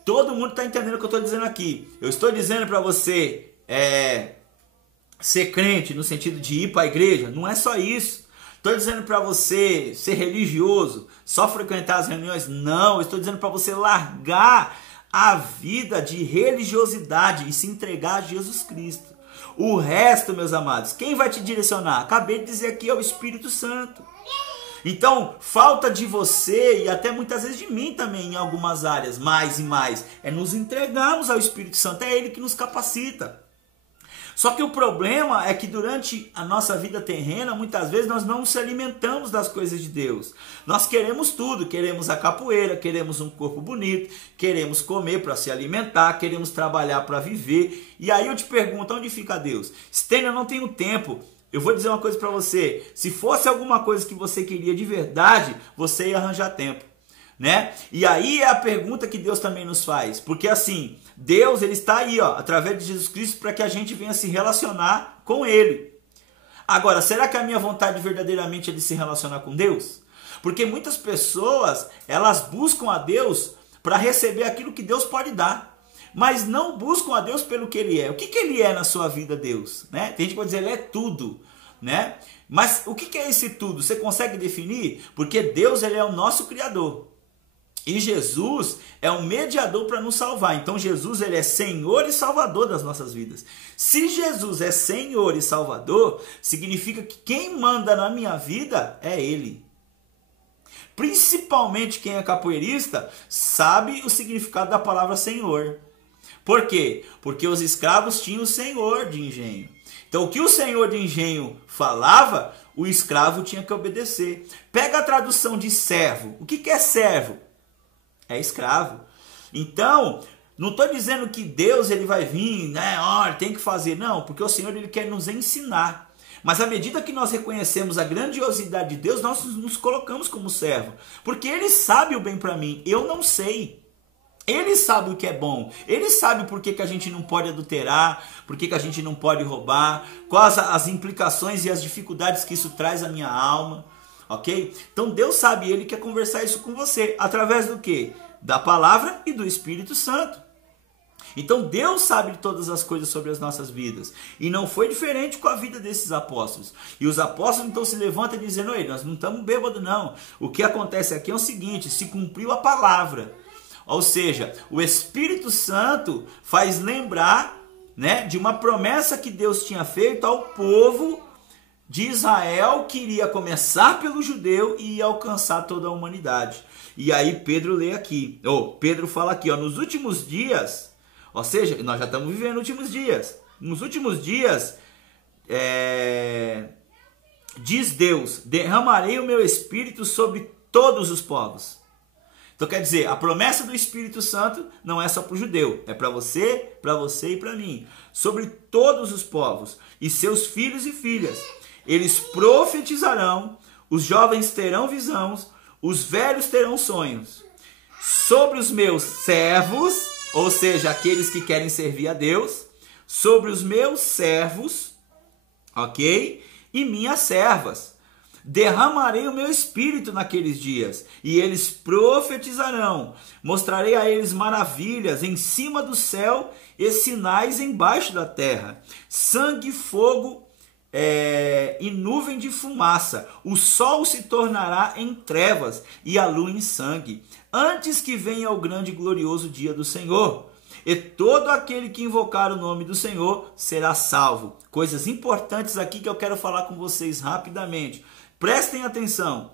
Todo mundo está entendendo o que eu estou dizendo aqui. Eu estou dizendo para você ser crente no sentido de ir para a igreja. Não é só isso. Estou dizendo para você ser religioso, só frequentar as reuniões. Não, eu estou dizendo para você largar a vida de religiosidade e se entregar a Jesus Cristo. O resto, meus amados, quem vai te direcionar? Acabei de dizer aqui, é o Espírito Santo. Então, falta de você e até muitas vezes de mim também em algumas áreas, mais e mais, é nos entregarmos ao Espírito Santo, é Ele que nos capacita. Só que o problema é que durante a nossa vida terrena, muitas vezes nós não nos alimentamos das coisas de Deus. Nós queremos tudo, queremos a capoeira, queremos um corpo bonito, queremos comer para se alimentar, queremos trabalhar para viver. E aí eu te pergunto, onde fica Deus? Stênio, eu não tenho tempo. Eu vou dizer uma coisa para você, se fosse alguma coisa que você queria de verdade, você ia arranjar tempo, né? E aí é a pergunta que Deus também nos faz, porque assim, Deus ele está aí, ó, através de Jesus Cristo para que a gente venha se relacionar com Ele. Agora, será que a minha vontade verdadeiramente é de se relacionar com Deus? Porque muitas pessoas, elas buscam a Deus para receber aquilo que Deus pode dar. Mas não buscam a Deus pelo que Ele é. O que Ele é na sua vida, Deus? Né? Tem gente que pode dizer, Ele é tudo. Né? Mas o que é esse tudo? Você consegue definir? Porque Deus ele é o nosso Criador. E Jesus é um mediador para nos salvar. Então Jesus ele é Senhor e Salvador das nossas vidas. Se Jesus é Senhor e Salvador, significa que quem manda na minha vida é Ele. Principalmente quem é capoeirista sabe o significado da palavra Senhor. Por quê? Porque os escravos tinham o senhor de engenho. Então o que o senhor de engenho falava, o escravo tinha que obedecer. Pega a tradução de servo. O que é servo? É escravo. Então, não estou dizendo que Deus ele vai vir, né? Olha, tem que fazer. Não, porque o Senhor ele quer nos ensinar. Mas à medida que nós reconhecemos a grandiosidade de Deus, nós nos colocamos como servo. Porque Ele sabe o bem para mim, eu não sei. Ele sabe o que é bom. Ele sabe por que a gente não pode adulterar, por que a gente não pode roubar, quais as implicações e as dificuldades que isso traz à minha alma. Ok? Então Deus sabe, Ele quer conversar isso com você. Através do quê? Da palavra e do Espírito Santo. Então Deus sabe de todas as coisas sobre as nossas vidas. E não foi diferente com a vida desses apóstolos. E os apóstolos então se levantam dizendo, ei, nós não estamos bêbados não. O que acontece aqui é o seguinte, se cumpriu a palavra. Ou seja, o Espírito Santo faz lembrar, né, de uma promessa que Deus tinha feito ao povo de Israel, que iria começar pelo judeu e ia alcançar toda a humanidade. E aí Pedro lê aqui, Pedro fala aqui, nos últimos dias, ou seja, nós já estamos vivendo os últimos dias. Nos últimos dias, diz Deus, derramarei o meu Espírito sobre todos os povos. Então quer dizer, a promessa do Espírito Santo não é só para o judeu, é para você e para mim. Sobre todos os povos e seus filhos e filhas. Eles profetizarão, os jovens terão visões, os velhos terão sonhos. Sobre os meus servos, ou seja, aqueles que querem servir a Deus, sobre os meus servos, ok? E minhas servas. Derramarei o meu espírito naqueles dias, e eles profetizarão. Mostrarei a eles maravilhas em cima do céu e sinais embaixo da terra. Sangue, fogo e nuvem de fumaça. O sol se tornará em trevas e a lua em sangue, antes que venha o grande e glorioso dia do Senhor. E todo aquele que invocar o nome do Senhor será salvo. Coisas importantes aqui que eu quero falar com vocês rapidamente. Prestem atenção.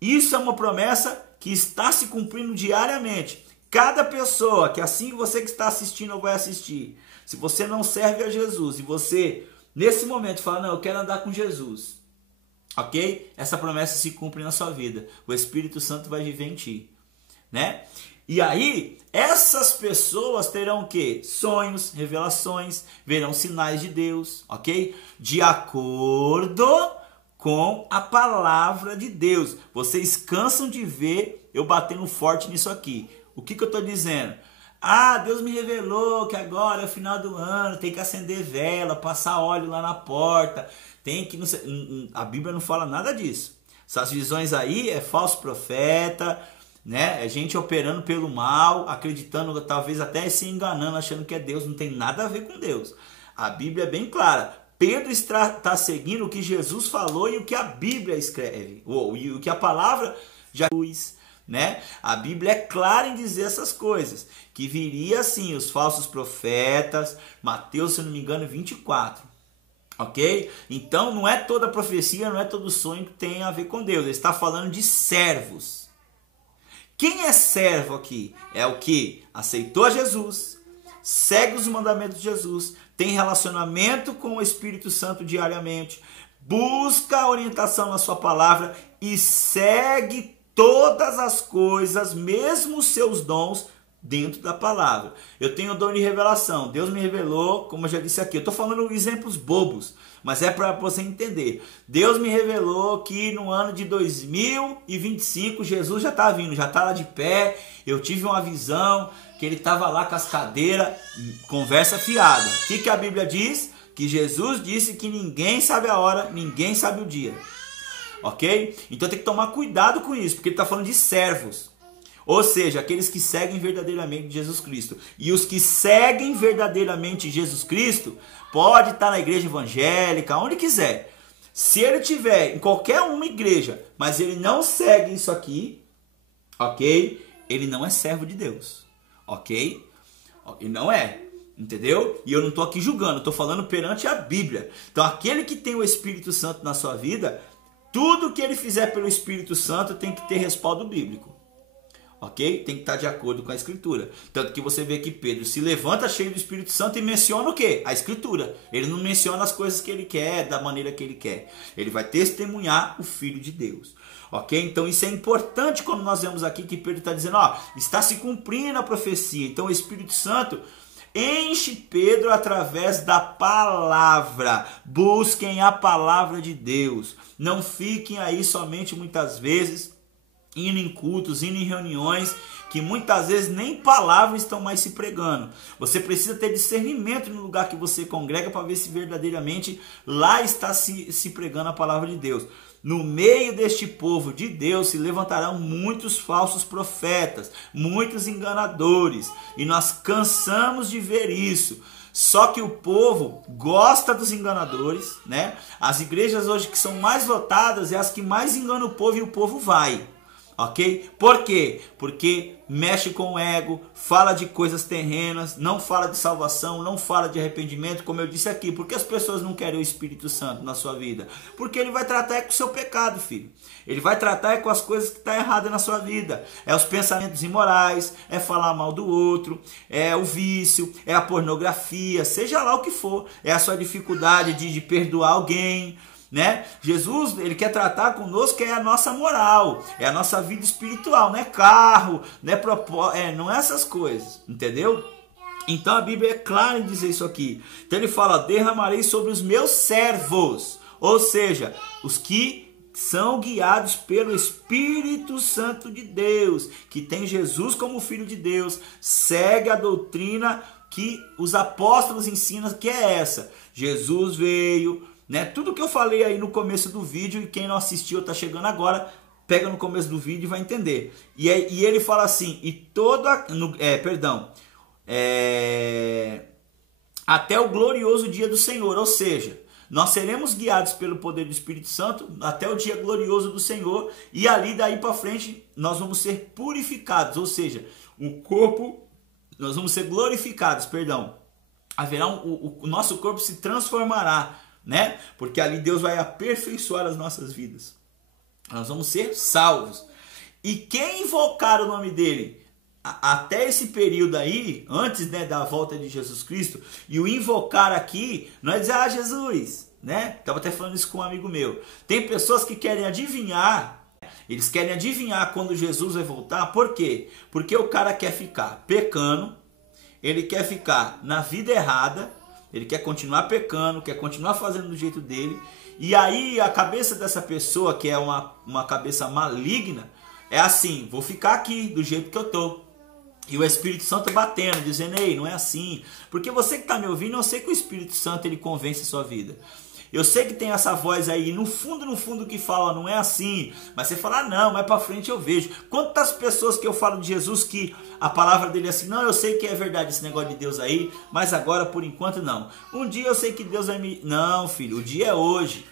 Isso é uma promessa que está se cumprindo diariamente. Cada pessoa, que assim você que está assistindo ou vai assistir, se você não serve a Jesus e você, nesse momento, fala, não, eu quero andar com Jesus, ok? Essa promessa se cumpre na sua vida. O Espírito Santo vai viver em ti, né? E aí, essas pessoas terão o quê? Sonhos, revelações, verão sinais de Deus, ok? De acordo com a palavra de Deus. Vocês cansam de ver eu batendo forte nisso aqui. O que eu estou dizendo? Deus me revelou que agora é o final do ano, tem que acender vela, passar óleo lá na porta, tem que... Não sei, a Bíblia não fala nada disso. Essas visões aí é falso profeta, né? É gente operando pelo mal, acreditando, talvez até se enganando, achando que é Deus. Não tem nada a ver com Deus. A Bíblia é bem clara. Pedro está seguindo o que Jesus falou e o que a Bíblia escreve, e o que a palavra já diz, né? A Bíblia é clara em dizer essas coisas, que viria assim os falsos profetas, Mateus, se não me engano, 24. Ok? Então não é toda profecia, não é todo sonho que tem a ver com Deus. Ele está falando de servos. Quem é servo aqui? É o que aceitou a Jesus, segue os mandamentos de Jesus, tem relacionamento com o Espírito Santo diariamente, busca a orientação na sua palavra e segue todas as coisas, mesmo os seus dons, dentro da palavra. Eu tenho o dom de revelação. Deus me revelou, como eu já disse aqui. Eu estou falando exemplos bobos, mas é para você entender. Deus me revelou que no ano de 2025 Jesus já está vindo, já está lá de pé. Eu tive uma visão que ele estava lá com as cadeiras, conversa fiada. O que a Bíblia diz? Que Jesus disse que ninguém sabe a hora, ninguém sabe o dia. Ok? Então tem que tomar cuidado com isso, porque ele está falando de servos. Ou seja, aqueles que seguem verdadeiramente Jesus Cristo. E os que seguem verdadeiramente Jesus Cristo, pode estar na igreja evangélica, onde quiser. Se ele tiver em qualquer uma igreja, mas ele não segue isso aqui, ok? Ele não é servo de Deus. Ok? Ele não é. Entendeu? E eu não estou aqui julgando, estou falando perante a Bíblia. Então aquele que tem o Espírito Santo na sua vida, tudo que ele fizer pelo Espírito Santo tem que ter respaldo bíblico. Ok? Tem que estar de acordo com a Escritura. Tanto que você vê que Pedro se levanta cheio do Espírito Santo e menciona o quê? A Escritura. Ele não menciona as coisas que ele quer, da maneira que ele quer. Ele vai testemunhar o Filho de Deus. Ok? Então isso é importante quando nós vemos aqui que Pedro está dizendo, ó, está se cumprindo a profecia. Então o Espírito Santo enche Pedro através da palavra. Busquem a palavra de Deus. Não fiquem aí somente muitas vezes indo em cultos, indo em reuniões, que muitas vezes nem palavras estão mais se pregando. Você precisa ter discernimento no lugar que você congrega para ver se verdadeiramente lá está se pregando a palavra de Deus. No meio deste povo de Deus se levantarão muitos falsos profetas, muitos enganadores, e nós cansamos de ver isso. Só que o povo gosta dos enganadores, né? As igrejas hoje que são mais lotadas é as que mais enganam o povo e o povo vai. Ok? Por quê? Porque mexe com o ego, fala de coisas terrenas, não fala de salvação, não fala de arrependimento, como eu disse aqui. Por que as pessoas não querem o Espírito Santo na sua vida? Porque ele vai tratar com o seu pecado, filho. Ele vai tratar com as coisas que estão erradas na sua vida. É os pensamentos imorais, é falar mal do outro, é o vício, é a pornografia, seja lá o que for. É a sua dificuldade de perdoar alguém, né? Jesus, ele quer tratar conosco, é a nossa moral, é a nossa vida espiritual, não é carro, não é essas coisas, entendeu? Então a Bíblia é clara em dizer isso aqui. Então ele fala, derramarei sobre os meus servos, ou seja, os que são guiados pelo Espírito Santo de Deus, que tem Jesus como Filho de Deus, segue a doutrina que os apóstolos ensinam, que é essa. Jesus veio, né? Tudo que eu falei aí no começo do vídeo, e quem não assistiu está chegando agora, pega no começo do vídeo e vai entender. E ele fala assim, até o glorioso dia do Senhor, ou seja, nós seremos guiados pelo poder do Espírito Santo até o dia glorioso do Senhor, e ali daí para frente nós vamos ser purificados, ou seja, o corpo, nós vamos ser glorificados, haverá o nosso corpo se transformará, né? Porque ali Deus vai aperfeiçoar as nossas vidas. Nós vamos ser salvos. E quem invocar o nome dele até esse período aí, antes, né, da volta de Jesus Cristo, e o invocar aqui, não é dizer, Jesus, né? Estava até falando isso com um amigo meu. Tem pessoas que querem adivinhar, eles querem adivinhar quando Jesus vai voltar. Por quê? Porque o cara quer ficar pecando, ele quer ficar na vida errada, ele quer continuar pecando, quer continuar fazendo do jeito dele. E aí a cabeça dessa pessoa, que é uma cabeça maligna, é assim, vou ficar aqui do jeito que eu tô. E o Espírito Santo batendo, dizendo, ei, não é assim. Porque você que está me ouvindo, eu sei que o Espírito Santo ele convence a sua vida. Eu sei que tem essa voz aí no fundo que fala, não é assim. Mas você fala, não, mais para frente eu vejo. Quantas pessoas que eu falo de Jesus que a palavra dele é assim, não, eu sei que é verdade esse negócio de Deus aí, mas agora por enquanto não. Um dia eu sei que Deus vai me... Não, filho, o dia é hoje.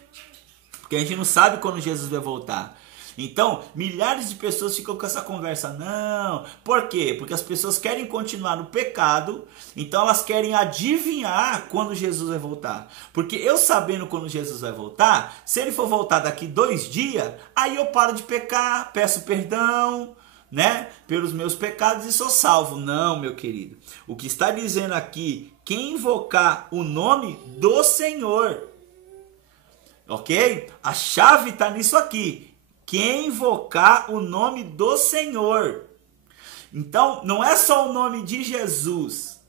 Porque a gente não sabe quando Jesus vai voltar. Então, milhares de pessoas ficam com essa conversa. Não, por quê? Porque as pessoas querem continuar no pecado, então elas querem adivinhar quando Jesus vai voltar. Porque eu sabendo quando Jesus vai voltar, se ele for voltar daqui 2 dias, aí eu paro de pecar, peço perdão, né, pelos meus pecados e sou salvo. Não, meu querido. O que está dizendo aqui, quem invocar o nome do Senhor, ok? A chave está nisso aqui. Quem invocar o nome do Senhor. Então, não é só o nome de Jesus.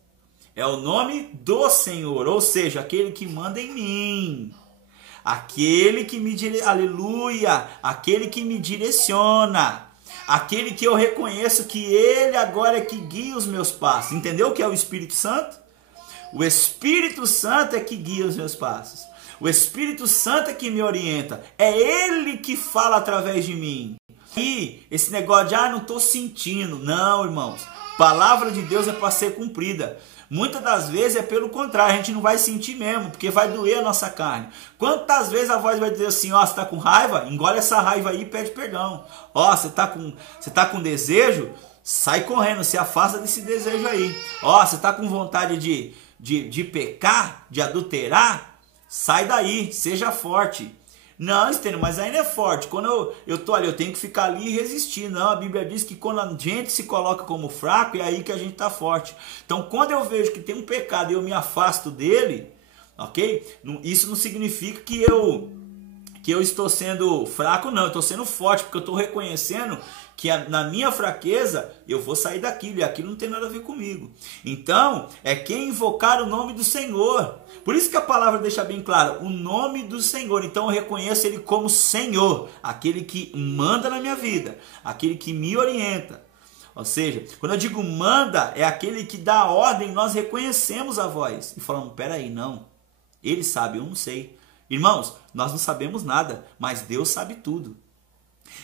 É o nome do Senhor. Ou seja, aquele que manda em mim. Aquele que me aleluia, aquele que me direciona. Aquele que eu reconheço que ele agora é que guia os meus passos. Entendeu o que é o Espírito Santo? O Espírito Santo é que guia os meus passos. O Espírito Santo é que me orienta. É Ele que fala através de mim. E esse negócio de, não estou sentindo. Não, irmãos. Palavra de Deus é para ser cumprida. Muitas das vezes é pelo contrário. A gente não vai sentir mesmo, porque vai doer a nossa carne. Quantas vezes a voz vai dizer assim, você está com raiva? Engole essa raiva aí e pede perdão. Você está com desejo? Sai correndo, se afasta desse desejo aí. Você está com vontade de pecar, de adulterar? Sai daí, seja forte. Não, Estênio, mas ainda é forte. Quando eu tô ali, eu tenho que ficar ali e resistir. Não, a Bíblia diz que quando a gente se coloca como fraco, é aí que a gente tá forte. Então, quando eu vejo que tem um pecado e eu me afasto dele, ok? Isso não significa que eu estou sendo fraco, não. Eu estou sendo forte, porque eu estou reconhecendo que na minha fraqueza eu vou sair daquilo, e aquilo não tem nada a ver comigo. Então, é quem invocar o nome do Senhor. Por isso que a palavra deixa bem claro, o nome do Senhor. Então eu reconheço ele como Senhor, aquele que manda na minha vida, aquele que me orienta. Ou seja, quando eu digo manda, é aquele que dá a ordem, nós reconhecemos a voz. E falamos, peraí, não, ele sabe, eu não sei. Irmãos, nós não sabemos nada, mas Deus sabe tudo.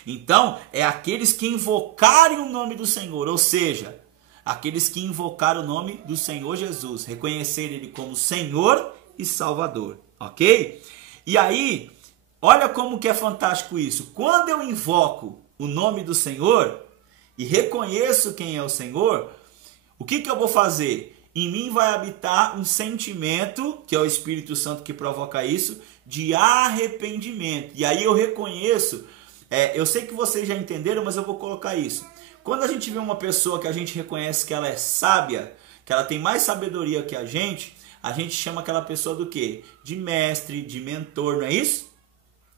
Então, é aqueles que invocarem o nome do Senhor, ou seja, aqueles que invocaram o nome do Senhor Jesus, reconhecer ele como Senhor e Salvador, ok? E aí, olha como que é fantástico isso. Quando eu invoco o nome do Senhor e reconheço quem é o Senhor, o que eu vou fazer? Em mim vai habitar um sentimento, que é o Espírito Santo que provoca isso, de arrependimento. E aí eu reconheço, eu sei que vocês já entenderam, mas eu vou colocar isso. Quando a gente vê uma pessoa que a gente reconhece que ela é sábia, que ela tem mais sabedoria que a gente chama aquela pessoa do quê? De mestre, de mentor, não é isso?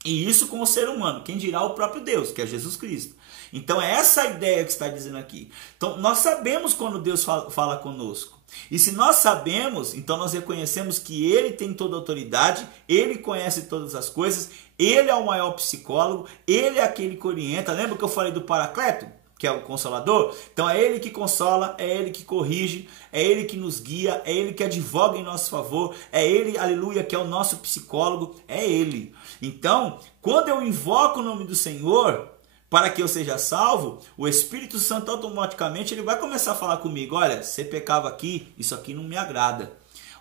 E isso com o ser humano, quem dirá o próprio Deus, que é Jesus Cristo. Então é essa a ideia que está dizendo aqui. Então nós sabemos quando Deus fala conosco. E se nós sabemos, então nós reconhecemos que Ele tem toda a autoridade, Ele conhece todas as coisas, Ele é o maior psicólogo, Ele é aquele que orienta. Lembra que eu falei do Paracleto? Que é o Consolador? Então é Ele que consola, é Ele que corrige, é Ele que nos guia, é Ele que advoga em nosso favor, é Ele, aleluia, que é o nosso psicólogo, é Ele. Então, quando eu invoco o nome do Senhor, para que eu seja salvo, o Espírito Santo automaticamente ele vai começar a falar comigo, olha, você pecava aqui, isso aqui não me agrada.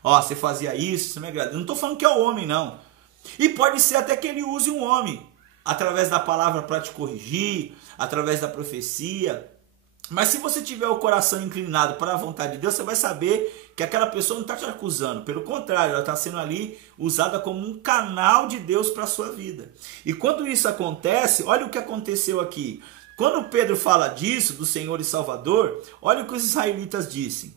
Você fazia isso não me agrada. Eu não estou falando que é o homem, não. E pode ser até que ele use um homem, através da palavra para te corrigir, através da profecia. Mas se você tiver o coração inclinado para a vontade de Deus, você vai saber que aquela pessoa não está te acusando. Pelo contrário, ela está sendo ali usada como um canal de Deus para a sua vida. E quando isso acontece, olha o que aconteceu aqui. Quando Pedro fala disso, do Senhor e Salvador, olha o que os israelitas dizem.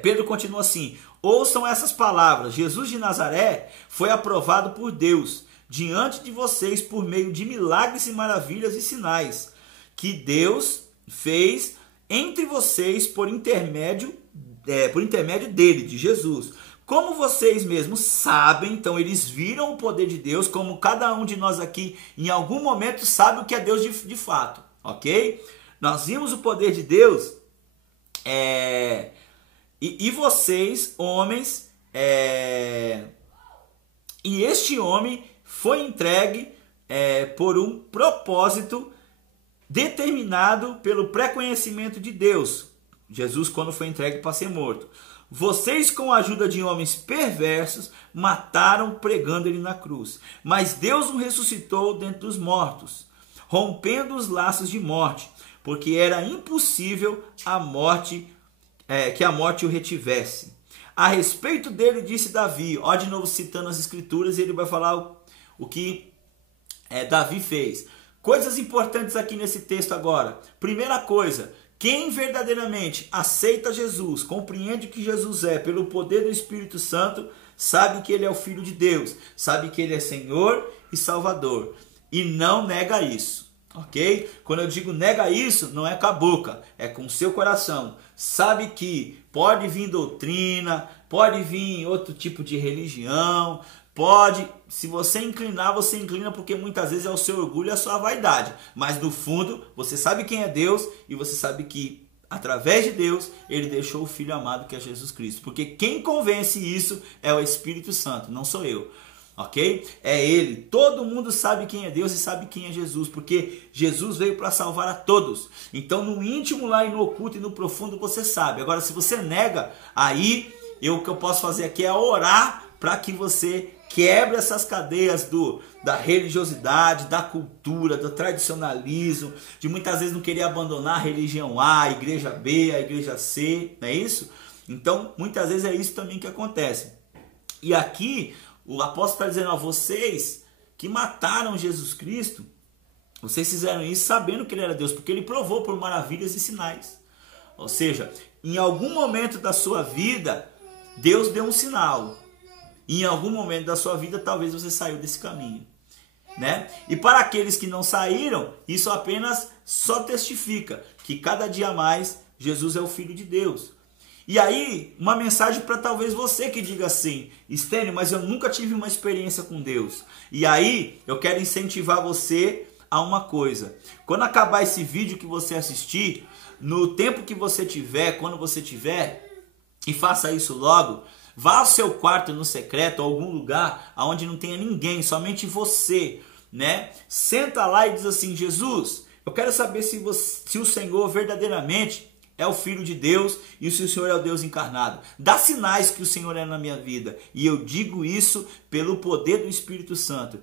Pedro continua assim, ouçam essas palavras, Jesus de Nazaré foi aprovado por Deus diante de vocês por meio de milagres e maravilhas e sinais que Deus fez entre vocês por intermédio dele, de Jesus. Como vocês mesmos sabem, então eles viram o poder de Deus, como cada um de nós aqui em algum momento sabe o que é Deus de fato, ok? Nós vimos o poder de Deus e vocês, homens, E este homem foi entregue por um propósito determinado pelo pré-conhecimento de Deus. Jesus, quando foi entregue para ser morto. Vocês, com a ajuda de homens perversos, mataram pregando ele na cruz. Mas Deus o ressuscitou dentre os mortos, rompendo os laços de morte, porque era impossível que a morte o retivesse. A respeito dele disse Davi, ó, de novo citando as escrituras, ele vai falar o que Davi fez. Coisas importantes aqui nesse texto agora. Primeira coisa, quem verdadeiramente aceita Jesus, compreende o que Jesus é pelo poder do Espírito Santo, sabe que ele é o Filho de Deus, sabe que ele é Senhor e Salvador, e não nega isso, ok? Quando eu digo nega isso, não é com a boca, é com o seu coração. Sabe que pode vir doutrina, pode vir outro tipo de religião, pode, se você inclinar, você inclina porque muitas vezes é o seu orgulho e a sua vaidade. Mas no fundo, você sabe quem é Deus e você sabe que através de Deus, ele deixou o Filho amado que é Jesus Cristo. Porque quem convence isso é o Espírito Santo, não sou eu. Ok? É ele. Todo mundo sabe quem é Deus e sabe quem é Jesus, porque Jesus veio para salvar a todos. Então no íntimo lá e no oculto e no profundo você sabe. Agora se você nega, aí o que eu posso fazer aqui é orar para que você quebre essas cadeias da religiosidade, da cultura, do tradicionalismo, de muitas vezes não querer abandonar a religião A, a igreja B, a igreja C, não é isso? Então muitas vezes é isso também que acontece. E aqui o apóstolo está dizendo a vocês que mataram Jesus Cristo, vocês fizeram isso sabendo que ele era Deus, porque ele provou por maravilhas e sinais. Ou seja, em algum momento da sua vida, Deus deu um sinal. E em algum momento da sua vida, talvez você saiu desse caminho, né? E para aqueles que não saíram, isso apenas só testifica que cada dia mais Jesus é o Filho de Deus. E aí, uma mensagem para talvez você que diga assim: Estênio, mas eu nunca tive uma experiência com Deus. E aí, eu quero incentivar você a uma coisa. Quando acabar esse vídeo que você assistir, no tempo que você tiver, quando você tiver, e faça isso logo, vá ao seu quarto no secreto, ou algum lugar onde não tenha ninguém, somente você, né? Senta lá e diz assim: Jesus, eu quero saber se o Senhor verdadeiramente é o Filho de Deus e se o Senhor é o Deus encarnado. Dá sinais que o Senhor é na minha vida. E eu digo isso pelo poder do Espírito Santo.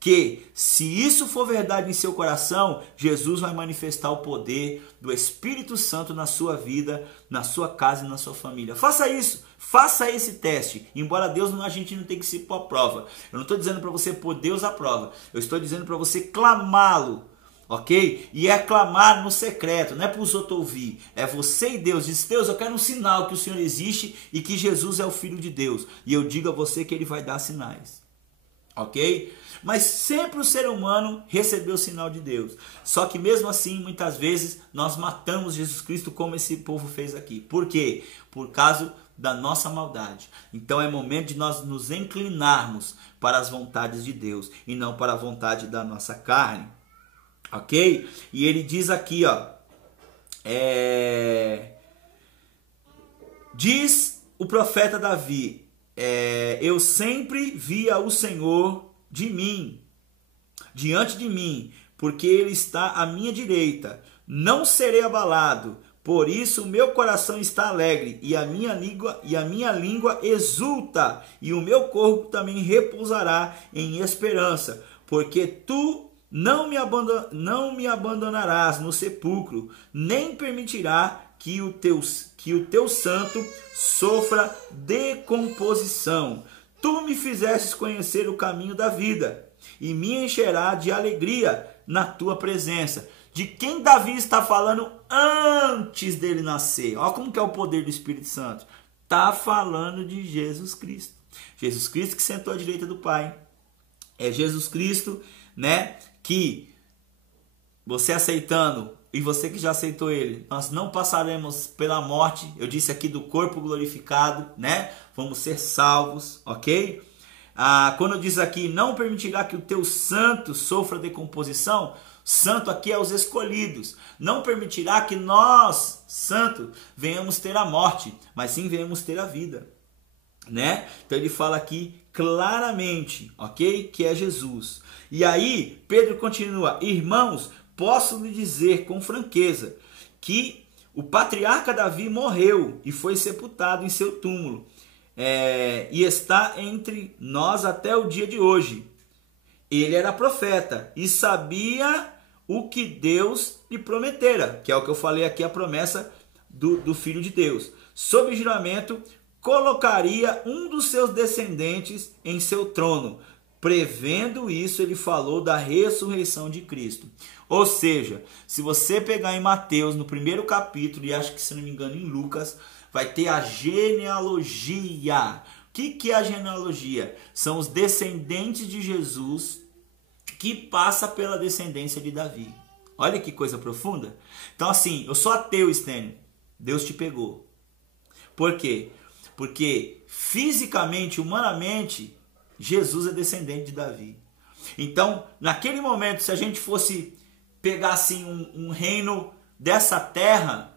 Que se isso for verdade em seu coração, Jesus vai manifestar o poder do Espírito Santo na sua vida, na sua casa e na sua família. Faça isso. Faça esse teste. Embora a gente não tenha que se pôr à prova. Eu não estou dizendo para você pôr Deus à prova. Eu estou dizendo para você clamá-lo. Ok? E é clamar no secreto, não é para os outros ouvir. É você e Deus. Diz: Deus, eu quero um sinal que o Senhor existe e que Jesus é o Filho de Deus. E eu digo a você que ele vai dar sinais. Ok? Mas sempre o ser humano recebeu o sinal de Deus. Só que mesmo assim, muitas vezes, nós matamos Jesus Cristo como esse povo fez aqui. Por quê? Por causa da nossa maldade. Então é momento de nós nos inclinarmos para as vontades de Deus e não para a vontade da nossa carne. Ok? E ele diz aqui, ó. Diz o profeta Davi: eu sempre via o Senhor diante de mim, porque ele está à minha direita. Não serei abalado. Por isso o meu coração está alegre e a minha língua exulta, e o meu corpo também repousará em esperança, porque tu não me abandonarás no sepulcro, nem permitirá que o teu santo sofra decomposição. Tu me fizestes conhecer o caminho da vida, e me encherá de alegria na tua presença. De quem Davi está falando antes dele nascer? Olha como que é o poder do Espírito Santo. Está falando de Jesus Cristo. Jesus Cristo que sentou à direita do Pai. É Jesus Cristo, né, que você aceitando e você que já aceitou ele, nós não passaremos pela morte. Eu disse aqui do corpo glorificado, né? Vamos ser salvos, ok? Quando diz aqui, não permitirá que o teu santo sofra decomposição, santo aqui é os escolhidos. Não permitirá que nós, santo, venhamos ter a morte, mas sim venhamos ter a vida. né? Então ele fala aqui claramente, ok? Que é Jesus. E aí Pedro continua: irmãos, posso lhe dizer com franqueza que o patriarca Davi morreu e foi sepultado em seu túmulo, e está entre nós até o dia de hoje. Ele era profeta e sabia o que Deus lhe prometera, que é o que eu falei aqui, a promessa do Filho de Deus. Sob juramento, colocaria um dos seus descendentes em seu trono. Prevendo isso, ele falou da ressurreição de Cristo. Ou seja, se você pegar em Mateus, no primeiro capítulo, e acho que, se não me engano, em Lucas, vai ter a genealogia. O que é a genealogia? São os descendentes de Jesus que passa pela descendência de Davi. Olha que coisa profunda. Então, assim, eu sou ateu, Stênio. Deus te pegou. Por quê? Porque fisicamente, humanamente, Jesus é descendente de Davi. Então, naquele momento, se a gente fosse pegar assim um reino dessa terra,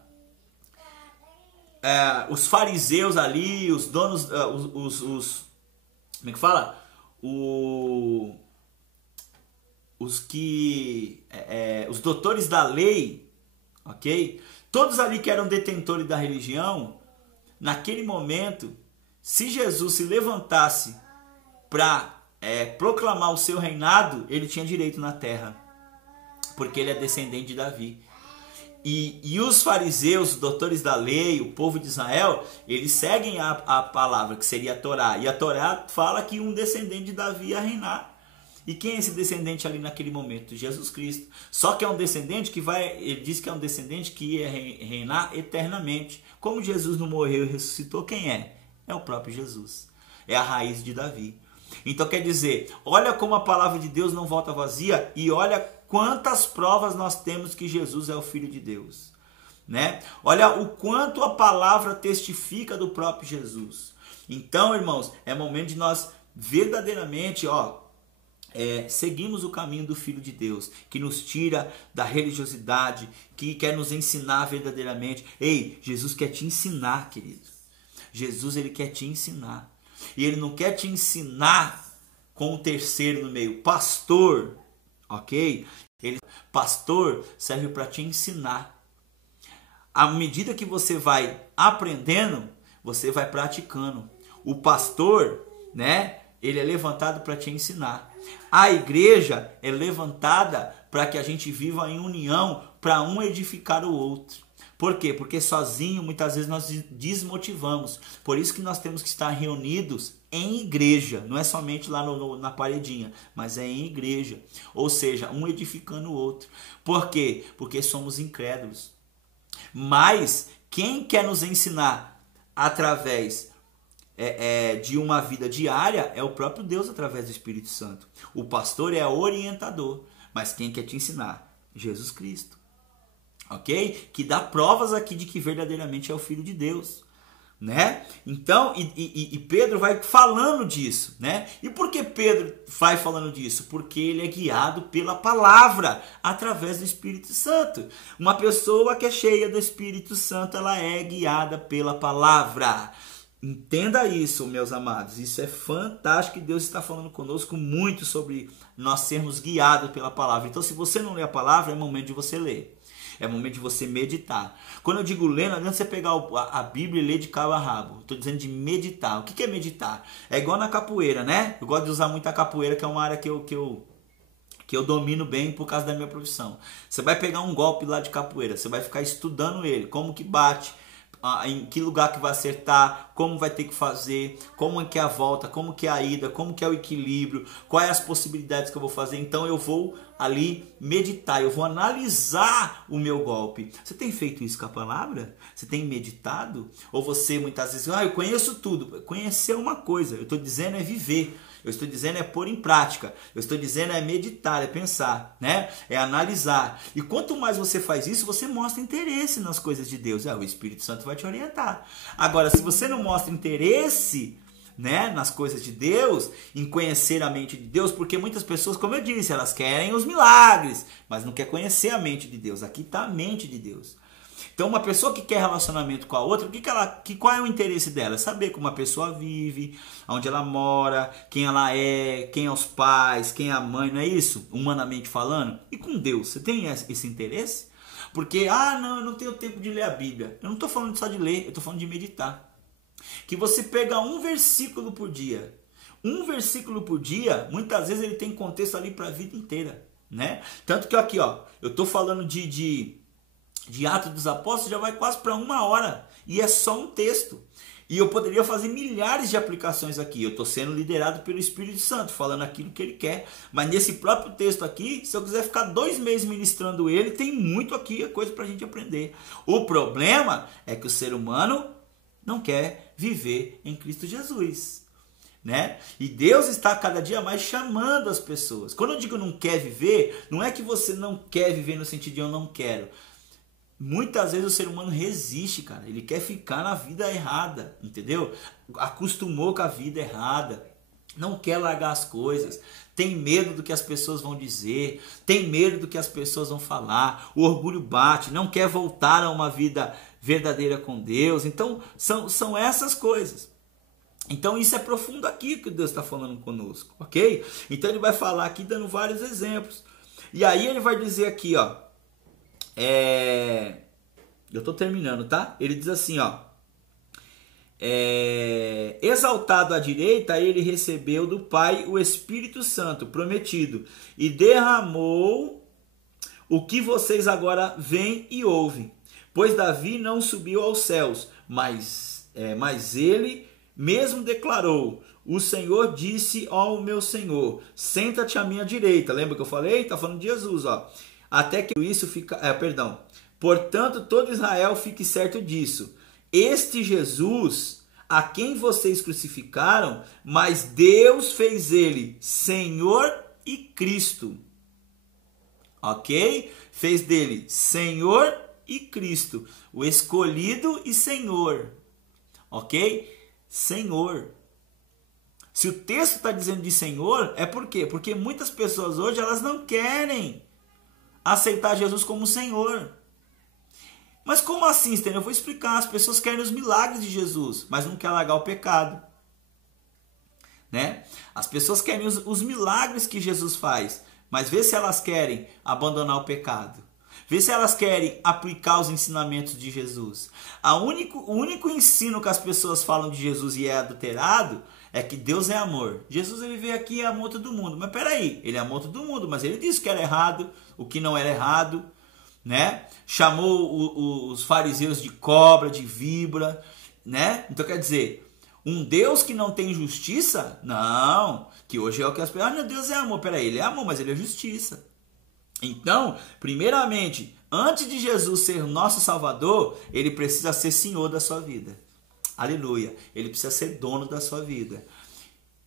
os fariseus ali, os donos, como é que fala? Os doutores da lei, ok? Todos ali que eram detentores da religião, naquele momento, se Jesus se levantasse para proclamar o seu reinado, ele tinha direito na terra, porque ele é descendente de Davi. E os fariseus, os doutores da lei, o povo de Israel, eles seguem a palavra, que seria a Torá. E a Torá fala que um descendente de Davi ia reinar. E quem é esse descendente ali naquele momento? Jesus Cristo. Só que é um descendente que ele diz que é um descendente que ia reinar eternamente. Como Jesus não morreu e ressuscitou, quem é? É o próprio Jesus. É a raiz de Davi. Então quer dizer, olha como a palavra de Deus não volta vazia, e olha quantas provas nós temos que Jesus é o Filho de Deus, né? Olha o quanto a palavra testifica do próprio Jesus. Então, irmãos, é momento de nós verdadeiramente, seguimos o caminho do Filho de Deus, que nos tira da religiosidade, que quer nos ensinar verdadeiramente. Ei, Jesus quer te ensinar, querido. Jesus, ele quer te ensinar. E ele não quer te ensinar com um terceiro no meio, pastor, ok? Pastor serve para te ensinar. À medida que você vai aprendendo, você vai praticando. O pastor, né? Ele é levantado para te ensinar. A igreja é levantada para que a gente viva em união, para um edificar o outro. Por quê? Porque sozinho muitas vezes nós desmotivamos. Por isso que nós temos que estar reunidos em igreja. Não é somente lá na paredinha, mas é em igreja. Ou seja, um edificando o outro. Por quê? Porque somos incrédulos. Mas quem quer nos ensinar através de uma vida diária é o próprio Deus através do Espírito Santo. O pastor é orientador. Mas quem quer te ensinar? Jesus Cristo. Ok? Que dá provas aqui de que verdadeiramente é o Filho de Deus, né? Então, e Pedro vai falando disso, né? E por que Pedro vai falando disso? Porque ele é guiado pela palavra, através do Espírito Santo. Uma pessoa que é cheia do Espírito Santo, ela é guiada pela palavra. Entenda isso, meus amados. Isso é fantástico, e Deus está falando conosco muito sobre nós sermos guiados pela palavra. Então, se você não lê a palavra, é momento de você ler. É momento de você meditar. Quando eu digo ler, não adianta você pegar a Bíblia e ler de cabo a rabo. Estou dizendo de meditar. O que é meditar? É igual na capoeira, né? Eu gosto de usar muito a capoeira, que é uma área que eu domino bem por causa da minha profissão. Você vai pegar um golpe lá de capoeira, você vai ficar estudando ele, como que bate, em que lugar que vai acertar, como vai ter que fazer, como é que é a volta, como que é a ida, como que é o equilíbrio, quais as possibilidades que eu vou fazer. Então eu vou ali meditar, eu vou analisar o meu golpe. Você tem feito isso com a palavra? Você tem meditado? Ou você muitas vezes, eu conheço tudo. Conhecer é uma coisa, eu estou dizendo é viver. Eu estou dizendo é pôr em prática. Eu estou dizendo é meditar, é pensar, né? É analisar. E quanto mais você faz isso, você mostra interesse nas coisas de Deus. O Espírito Santo vai te orientar. Agora, se você não mostra interesse, né, nas coisas de Deus, em conhecer a mente de Deus, porque muitas pessoas, como eu disse, elas querem os milagres, mas não querem conhecer a mente de Deus. Aqui está a mente de Deus. Então, uma pessoa que quer relacionamento com a outra, qual é o interesse dela? Saber como a pessoa vive, onde ela mora, quem ela é, quem é os pais, quem é a mãe, não é isso? Humanamente falando. E com Deus, você tem esse interesse? Porque, não, eu não tenho tempo de ler a Bíblia. Eu não estou falando só de ler, eu estou falando de meditar. Que você pega um versículo por dia. Um versículo por dia, muitas vezes ele tem contexto ali para a vida inteira, né? Tanto que aqui, ó, eu estou falando de Atos dos Apóstolos, já vai quase para 1 hora. E é só um texto. E eu poderia fazer milhares de aplicações aqui. Eu estou sendo liderado pelo Espírito Santo, falando aquilo que ele quer. Mas nesse próprio texto aqui, se eu quiser ficar 2 meses ministrando ele, tem muito aqui, coisa para a gente aprender. O problema é que o ser humano não quer viver em Cristo Jesus, né? E Deus está cada dia mais chamando as pessoas. Quando eu digo não quer viver, não é que você não quer viver no sentido de eu não quero. Muitas vezes o ser humano resiste, cara. Ele quer ficar na vida errada, entendeu? Acostumou com a vida errada. Não quer largar as coisas. Tem medo do que as pessoas vão dizer. Tem medo do que as pessoas vão falar. O orgulho bate. Não quer voltar a uma vida verdadeira com Deus. Então, são essas coisas. Então, isso é profundo aqui que Deus está falando conosco, ok? Então, ele vai falar aqui dando vários exemplos. E aí, ele vai dizer aqui, ó. Eu estou terminando, tá? Ele diz assim, ó. Exaltado à direita, ele recebeu do Pai o Espírito Santo prometido e derramou o que vocês agora veem e ouvem. Pois Davi não subiu aos céus, mas ele mesmo declarou: o Senhor disse ao meu Senhor, senta-te à minha direita. Lembra que eu falei? Está falando de Jesus, ó. Até que isso fica... Portanto, todo Israel fique certo disso. Este Jesus, a quem vocês crucificaram, mas Deus fez ele Senhor e Cristo. Ok? Fez dele Senhor e Cristo. O escolhido e Senhor. Ok? Senhor. Se o texto está dizendo de Senhor, é por quê? Porque muitas pessoas hoje elas não querem aceitar Jesus como Senhor. Mas como assim, Stênio? Eu vou explicar. As pessoas querem os milagres de Jesus, mas não querem largar o pecado, né? As pessoas querem os milagres que Jesus faz, mas vê se elas querem abandonar o pecado. Vê se elas querem aplicar os ensinamentos de Jesus. O único ensino que as pessoas falam de Jesus e é adulterado é que Deus é amor. Jesus ele veio aqui e amou todo mundo. Mas peraí, ele amou todo mundo, mas ele disse que era errado, o que não era errado, né? Chamou os fariseus de cobra, de víbora, né? Então quer dizer, um Deus que não tem justiça? Não, que hoje é o que as pessoas... meu Deus é amor. Peraí, ele é amor, mas ele é justiça. Então, primeiramente, antes de Jesus ser o nosso Salvador, ele precisa ser Senhor da sua vida. Aleluia. Ele precisa ser dono da sua vida.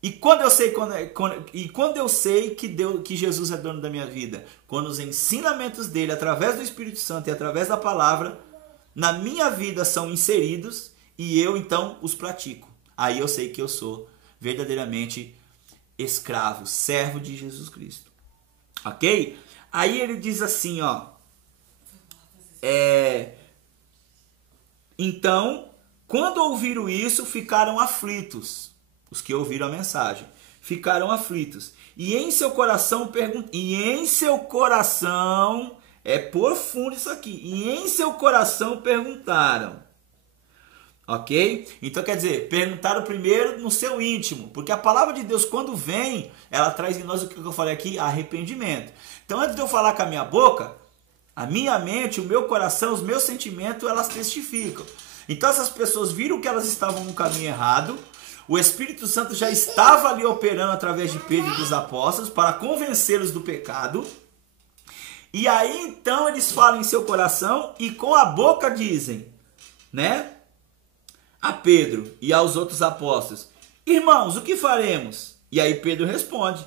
E quando eu sei que Jesus é dono da minha vida? Quando os ensinamentos dele, através do Espírito Santo e através da palavra, na minha vida são inseridos e eu então os pratico. Aí eu sei que eu sou verdadeiramente escravo, servo de Jesus Cristo. Ok? Aí ele diz assim, ó. Então, quando ouviram isso, ficaram aflitos. Os que ouviram a mensagem. Ficaram aflitos. E em seu coração é profundo isso aqui. E em seu coração perguntaram. Ok? Então quer dizer, perguntaram primeiro no seu íntimo. Porque a palavra de Deus, quando vem, ela traz em nós o que eu falei aqui, arrependimento. Então antes de eu falar com a minha boca, a minha mente, o meu coração, os meus sentimentos, elas testificam. Então essas pessoas viram que elas estavam no caminho errado. O Espírito Santo já estava ali operando através de Pedro e dos apóstolos para convencê-los do pecado. E aí então eles falam em seu coração e com a boca dizem, né? A Pedro e aos outros apóstolos: irmãos, o que faremos? E aí Pedro responde: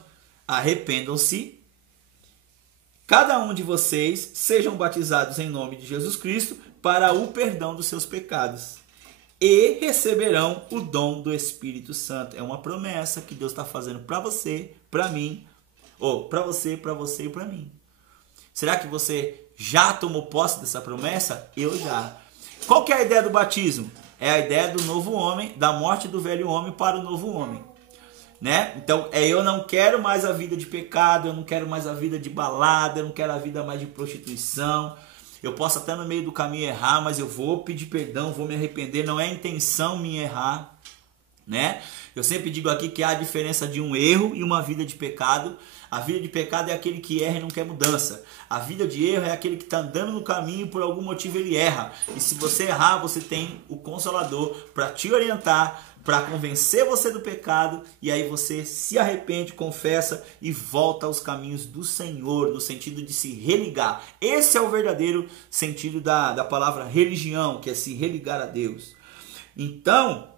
arrependam-se, cada um de vocês, sejam batizados em nome de Jesus Cristo para o perdão dos seus pecados e receberão o dom do Espírito Santo. É uma promessa que Deus está fazendo para você, para mim, ou para você e para mim. Será que você já tomou posse dessa promessa? Eu já. Qual que é a ideia do batismo? É a ideia do novo homem, da morte do velho homem para o novo homem. Né? Então, eu não quero mais a vida de pecado, eu não quero mais a vida de balada, eu não quero a vida mais de prostituição. Eu posso até no meio do caminho errar, mas eu vou pedir perdão, vou me arrepender, não é intenção minha errar. Né? Eu sempre digo aqui que há a diferença de um erro e uma vida de pecado. A vida de pecado é aquele que erra e não quer mudança. A vida de erro é aquele que está andando no caminho e por algum motivo ele erra. E se você errar, você tem o Consolador para te orientar, para convencer você do pecado, e aí você se arrepende, confessa e volta aos caminhos do Senhor, no sentido de se religar. Esse é o verdadeiro sentido da palavra religião, que é se religar a Deus. Então,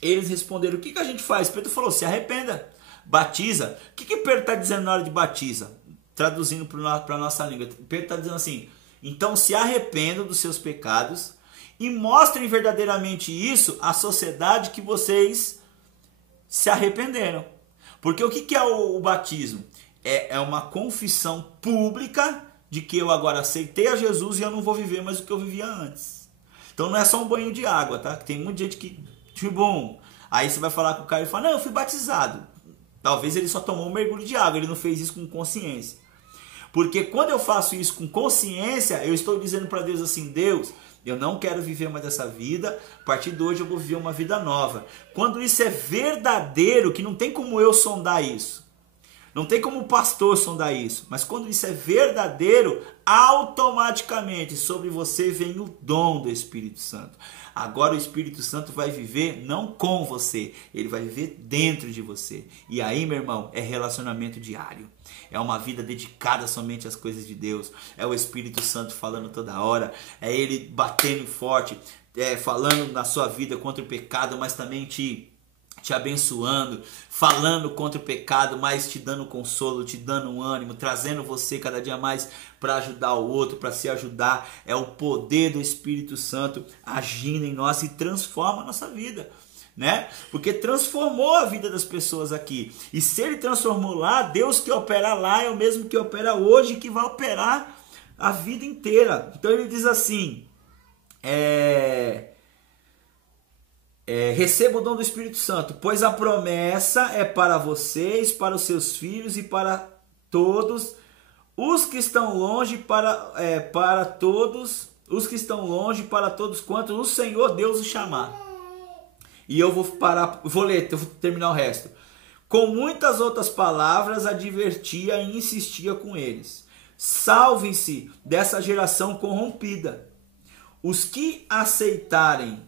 eles responderam, o que a gente faz? Pedro falou, se arrependa, batiza. O que Pedro está dizendo na hora de batiza? Traduzindo para a nossa língua, Pedro está dizendo assim, então se arrependam dos seus pecados e mostrem verdadeiramente isso à sociedade que vocês se arrependeram. Porque o que é o batismo? É uma confissão pública de que eu agora aceitei a Jesus e eu não vou viver mais o que eu vivia antes. Então não é só um banho de água, tá? Tem muita gente que, tipo, bom, aí você vai falar com o cara e fala, não, eu fui batizado. Talvez ele só tomou um mergulho de água, ele não fez isso com consciência. Porque quando eu faço isso com consciência, eu estou dizendo para Deus assim, Deus, eu não quero viver mais essa vida, a partir de hoje eu vou viver uma vida nova. Quando isso é verdadeiro, que não tem como eu sondar isso, não tem como o pastor sondar isso, mas quando isso é verdadeiro, automaticamente sobre você vem o dom do Espírito Santo. Agora o Espírito Santo vai viver não com você, ele vai viver dentro de você. E aí, meu irmão, é relacionamento diário. É uma vida dedicada somente às coisas de Deus. É o Espírito Santo falando toda hora. É ele batendo forte, falando na sua vida contra o pecado, mas também te abençoando, falando contra o pecado, mas te dando consolo, te dando um ânimo, trazendo você cada dia mais para ajudar o outro, para se ajudar. É o poder do Espírito Santo agindo em nós e transforma a nossa vida, né? Porque transformou a vida das pessoas aqui. E se ele transformou lá, Deus que opera lá é o mesmo que opera hoje, que vai operar a vida inteira. Então ele diz assim, receba o dom do Espírito Santo, pois a promessa é para vocês, para os seus filhos e para todos os que estão longe, para todos os que estão longe, para todos quantos o Senhor Deus os chamar. E eu vou ler, eu vou terminar o resto. Com muitas outras palavras advertia e insistia com eles. Salvem-se dessa geração corrompida. Os que aceitaram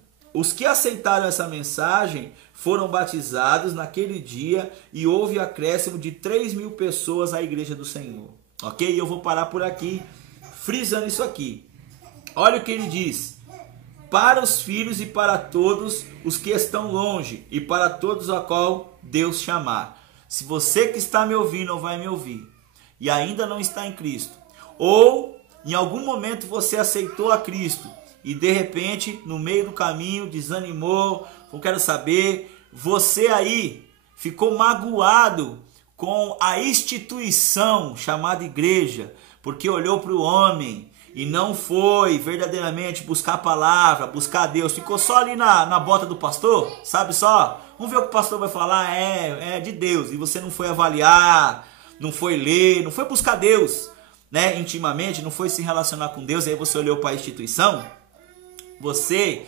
essa mensagem foram batizados naquele dia e houve acréscimo de 3.000 pessoas à igreja do Senhor. Ok? Eu vou parar por aqui, frisando isso aqui. Olha o que ele diz. Para os filhos e para todos os que estão longe e para todos a qual Deus chamar. Se você que está me ouvindo ou vai me ouvir e ainda não está em Cristo, ou em algum momento você aceitou a Cristo e de repente no meio do caminho desanimou, não quero saber, você aí ficou magoado com a instituição chamada igreja, porque olhou para o homem e não foi verdadeiramente buscar a palavra, buscar a Deus, ficou só ali na bota do pastor, sabe só? Vamos ver o que o pastor vai falar, é de Deus, e você não foi avaliar, não foi ler, não foi buscar Deus, né, intimamente, não foi se relacionar com Deus, aí você olhou para a instituição. Você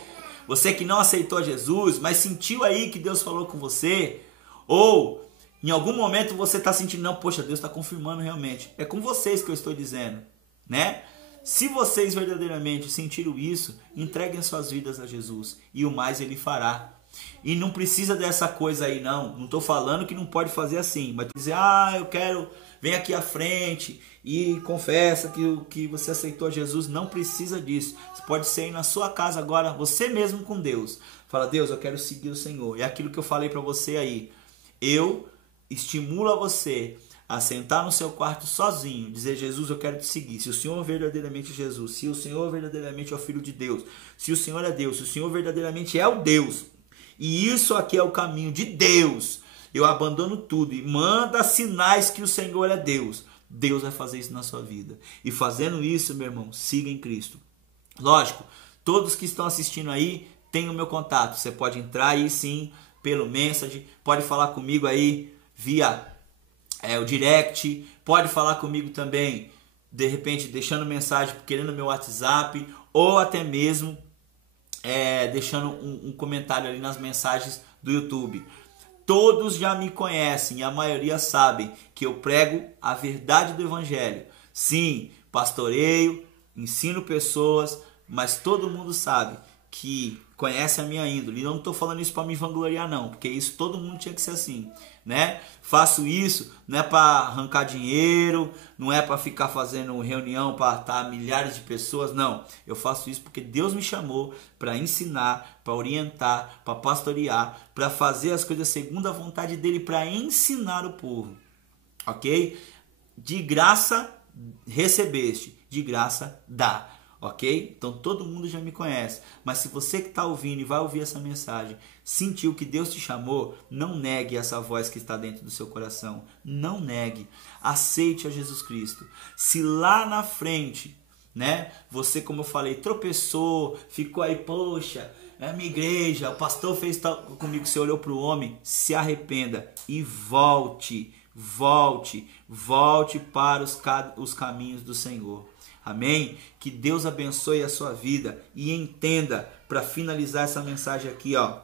que não aceitou Jesus, mas sentiu aí que Deus falou com você, ou em algum momento você está sentindo, não, poxa, Deus está confirmando realmente, é com vocês que eu estou dizendo, né? Se vocês verdadeiramente sentiram isso, entreguem suas vidas a Jesus e o mais ele fará. E não precisa dessa coisa aí não estou falando que não pode fazer assim, mas dizer, eu quero, vem aqui à frente e confessa que você aceitou Jesus, não precisa disso. Você pode ser aí na sua casa agora, você mesmo com Deus. Fala, Deus, eu quero seguir o Senhor. É aquilo que eu falei para você aí. Eu estimulo a você a sentar no seu quarto sozinho, dizer, Jesus, eu quero te seguir. Se o Senhor verdadeiramente é Jesus, se o Senhor verdadeiramente é o Filho de Deus, se o Senhor é Deus, se o Senhor verdadeiramente é o Deus, e isso aqui é o caminho de Deus, eu abandono tudo e manda sinais que o Senhor é Deus. Deus vai fazer isso na sua vida. E fazendo isso, meu irmão, siga em Cristo. Lógico, todos que estão assistindo aí têm o meu contato. Você pode entrar aí sim pelo Message, pode falar comigo aí via o direct, pode falar comigo também, de repente deixando mensagem, querendo meu WhatsApp, ou até mesmo deixando um comentário ali nas mensagens do YouTube. Todos já me conhecem e a maioria sabem que eu prego a verdade do Evangelho. Sim, pastoreio, ensino pessoas, mas todo mundo sabe que conhece a minha índole. E não estou falando isso para me vangloriar não, porque isso todo mundo tinha que ser assim, né? Faço isso não é para arrancar dinheiro, não é para ficar fazendo reunião para estar milhares de pessoas, não. Eu faço isso porque Deus me chamou para ensinar, para orientar, para pastorear, para fazer as coisas segundo a vontade dele, para ensinar o povo, ok? De graça recebeste, de graça dá. Ok? Então todo mundo já me conhece. Mas se você que está ouvindo e vai ouvir essa mensagem, sentiu que Deus te chamou, não negue essa voz que está dentro do seu coração. Não negue. Aceite a Jesus Cristo. Se lá na frente, né, você, como eu falei, tropeçou, ficou aí, poxa, é a minha igreja, o pastor fez tal comigo, você olhou para o homem, se arrependa e volte para os caminhos do Senhor. Amém? Que Deus abençoe a sua vida e entenda, para finalizar essa mensagem aqui, ó,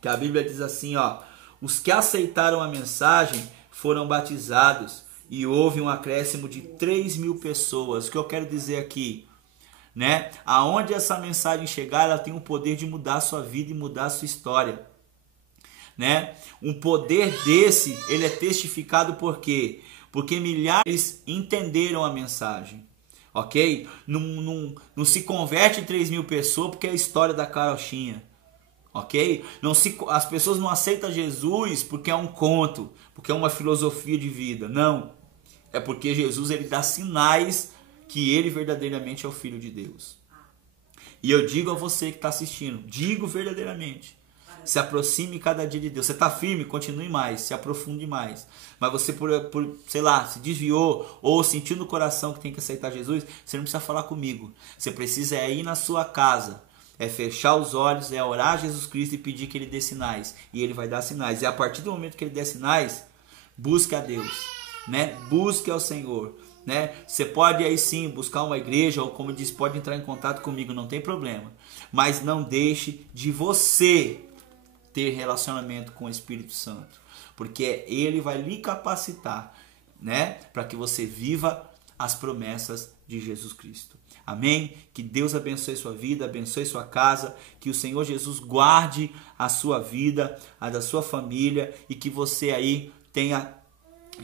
que a Bíblia diz assim, ó, os que aceitaram a mensagem foram batizados e houve um acréscimo de 3.000 pessoas. O que eu quero dizer aqui, né? Aonde essa mensagem chegar, ela tem o poder de mudar a sua vida e mudar a sua história, né? Um poder desse, ele é testificado por quê? Porque milhares entenderam a mensagem. Ok? Não se converte 3.000 pessoas porque é a história da carochinha. Ok? As pessoas não aceitam Jesus porque é um conto, porque é uma filosofia de vida. Não. É porque Jesus ele dá sinais que ele verdadeiramente é o Filho de Deus. E eu digo a você que está assistindo, digo verdadeiramente, se aproxime cada dia de Deus. Você está firme, continue mais, se aprofunde mais. Mas você, sei lá, se desviou ou sentiu no coração que tem que aceitar Jesus, você não precisa falar comigo. Você precisa ir na sua casa, fechar os olhos, orar a Jesus Cristo e pedir que Ele dê sinais. E Ele vai dar sinais. E a partir do momento que Ele der sinais, busque a Deus, né? Busque ao Senhor, né? Você pode aí sim buscar uma igreja, ou como diz, pode entrar em contato comigo, não tem problema. Mas não deixe de você ter relacionamento com o Espírito Santo, porque ele vai lhe capacitar, né, para que você viva as promessas de Jesus Cristo. Amém? Que Deus abençoe sua vida, abençoe sua casa, que o Senhor Jesus guarde a sua vida, a da sua família, e que você aí tenha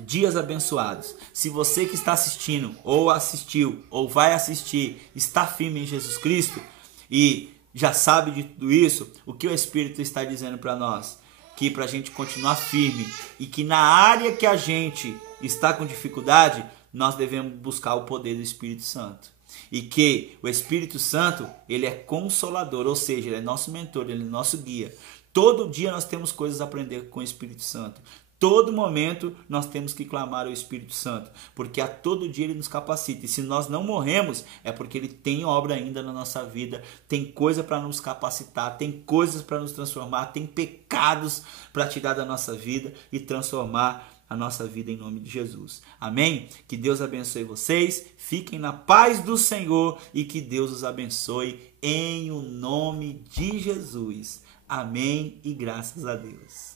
dias abençoados. Se você que está assistindo, ou assistiu, ou vai assistir, está firme em Jesus Cristo e já sabe de tudo isso, o que o Espírito está dizendo para nós? Que para a gente continuar firme e que na área que a gente está com dificuldade, nós devemos buscar o poder do Espírito Santo. E que o Espírito Santo, ele é consolador, ou seja, ele é nosso mentor, ele é nosso guia. Todo dia nós temos coisas a aprender com o Espírito Santo. Todo momento nós temos que clamar ao Espírito Santo, porque a todo dia ele nos capacita. E se nós não morremos, é porque ele tem obra ainda na nossa vida, tem coisa para nos capacitar, tem coisas para nos transformar, tem pecados para tirar da nossa vida e transformar a nossa vida em nome de Jesus. Amém? Que Deus abençoe vocês, fiquem na paz do Senhor e que Deus os abençoe em o nome de Jesus. Amém e graças a Deus.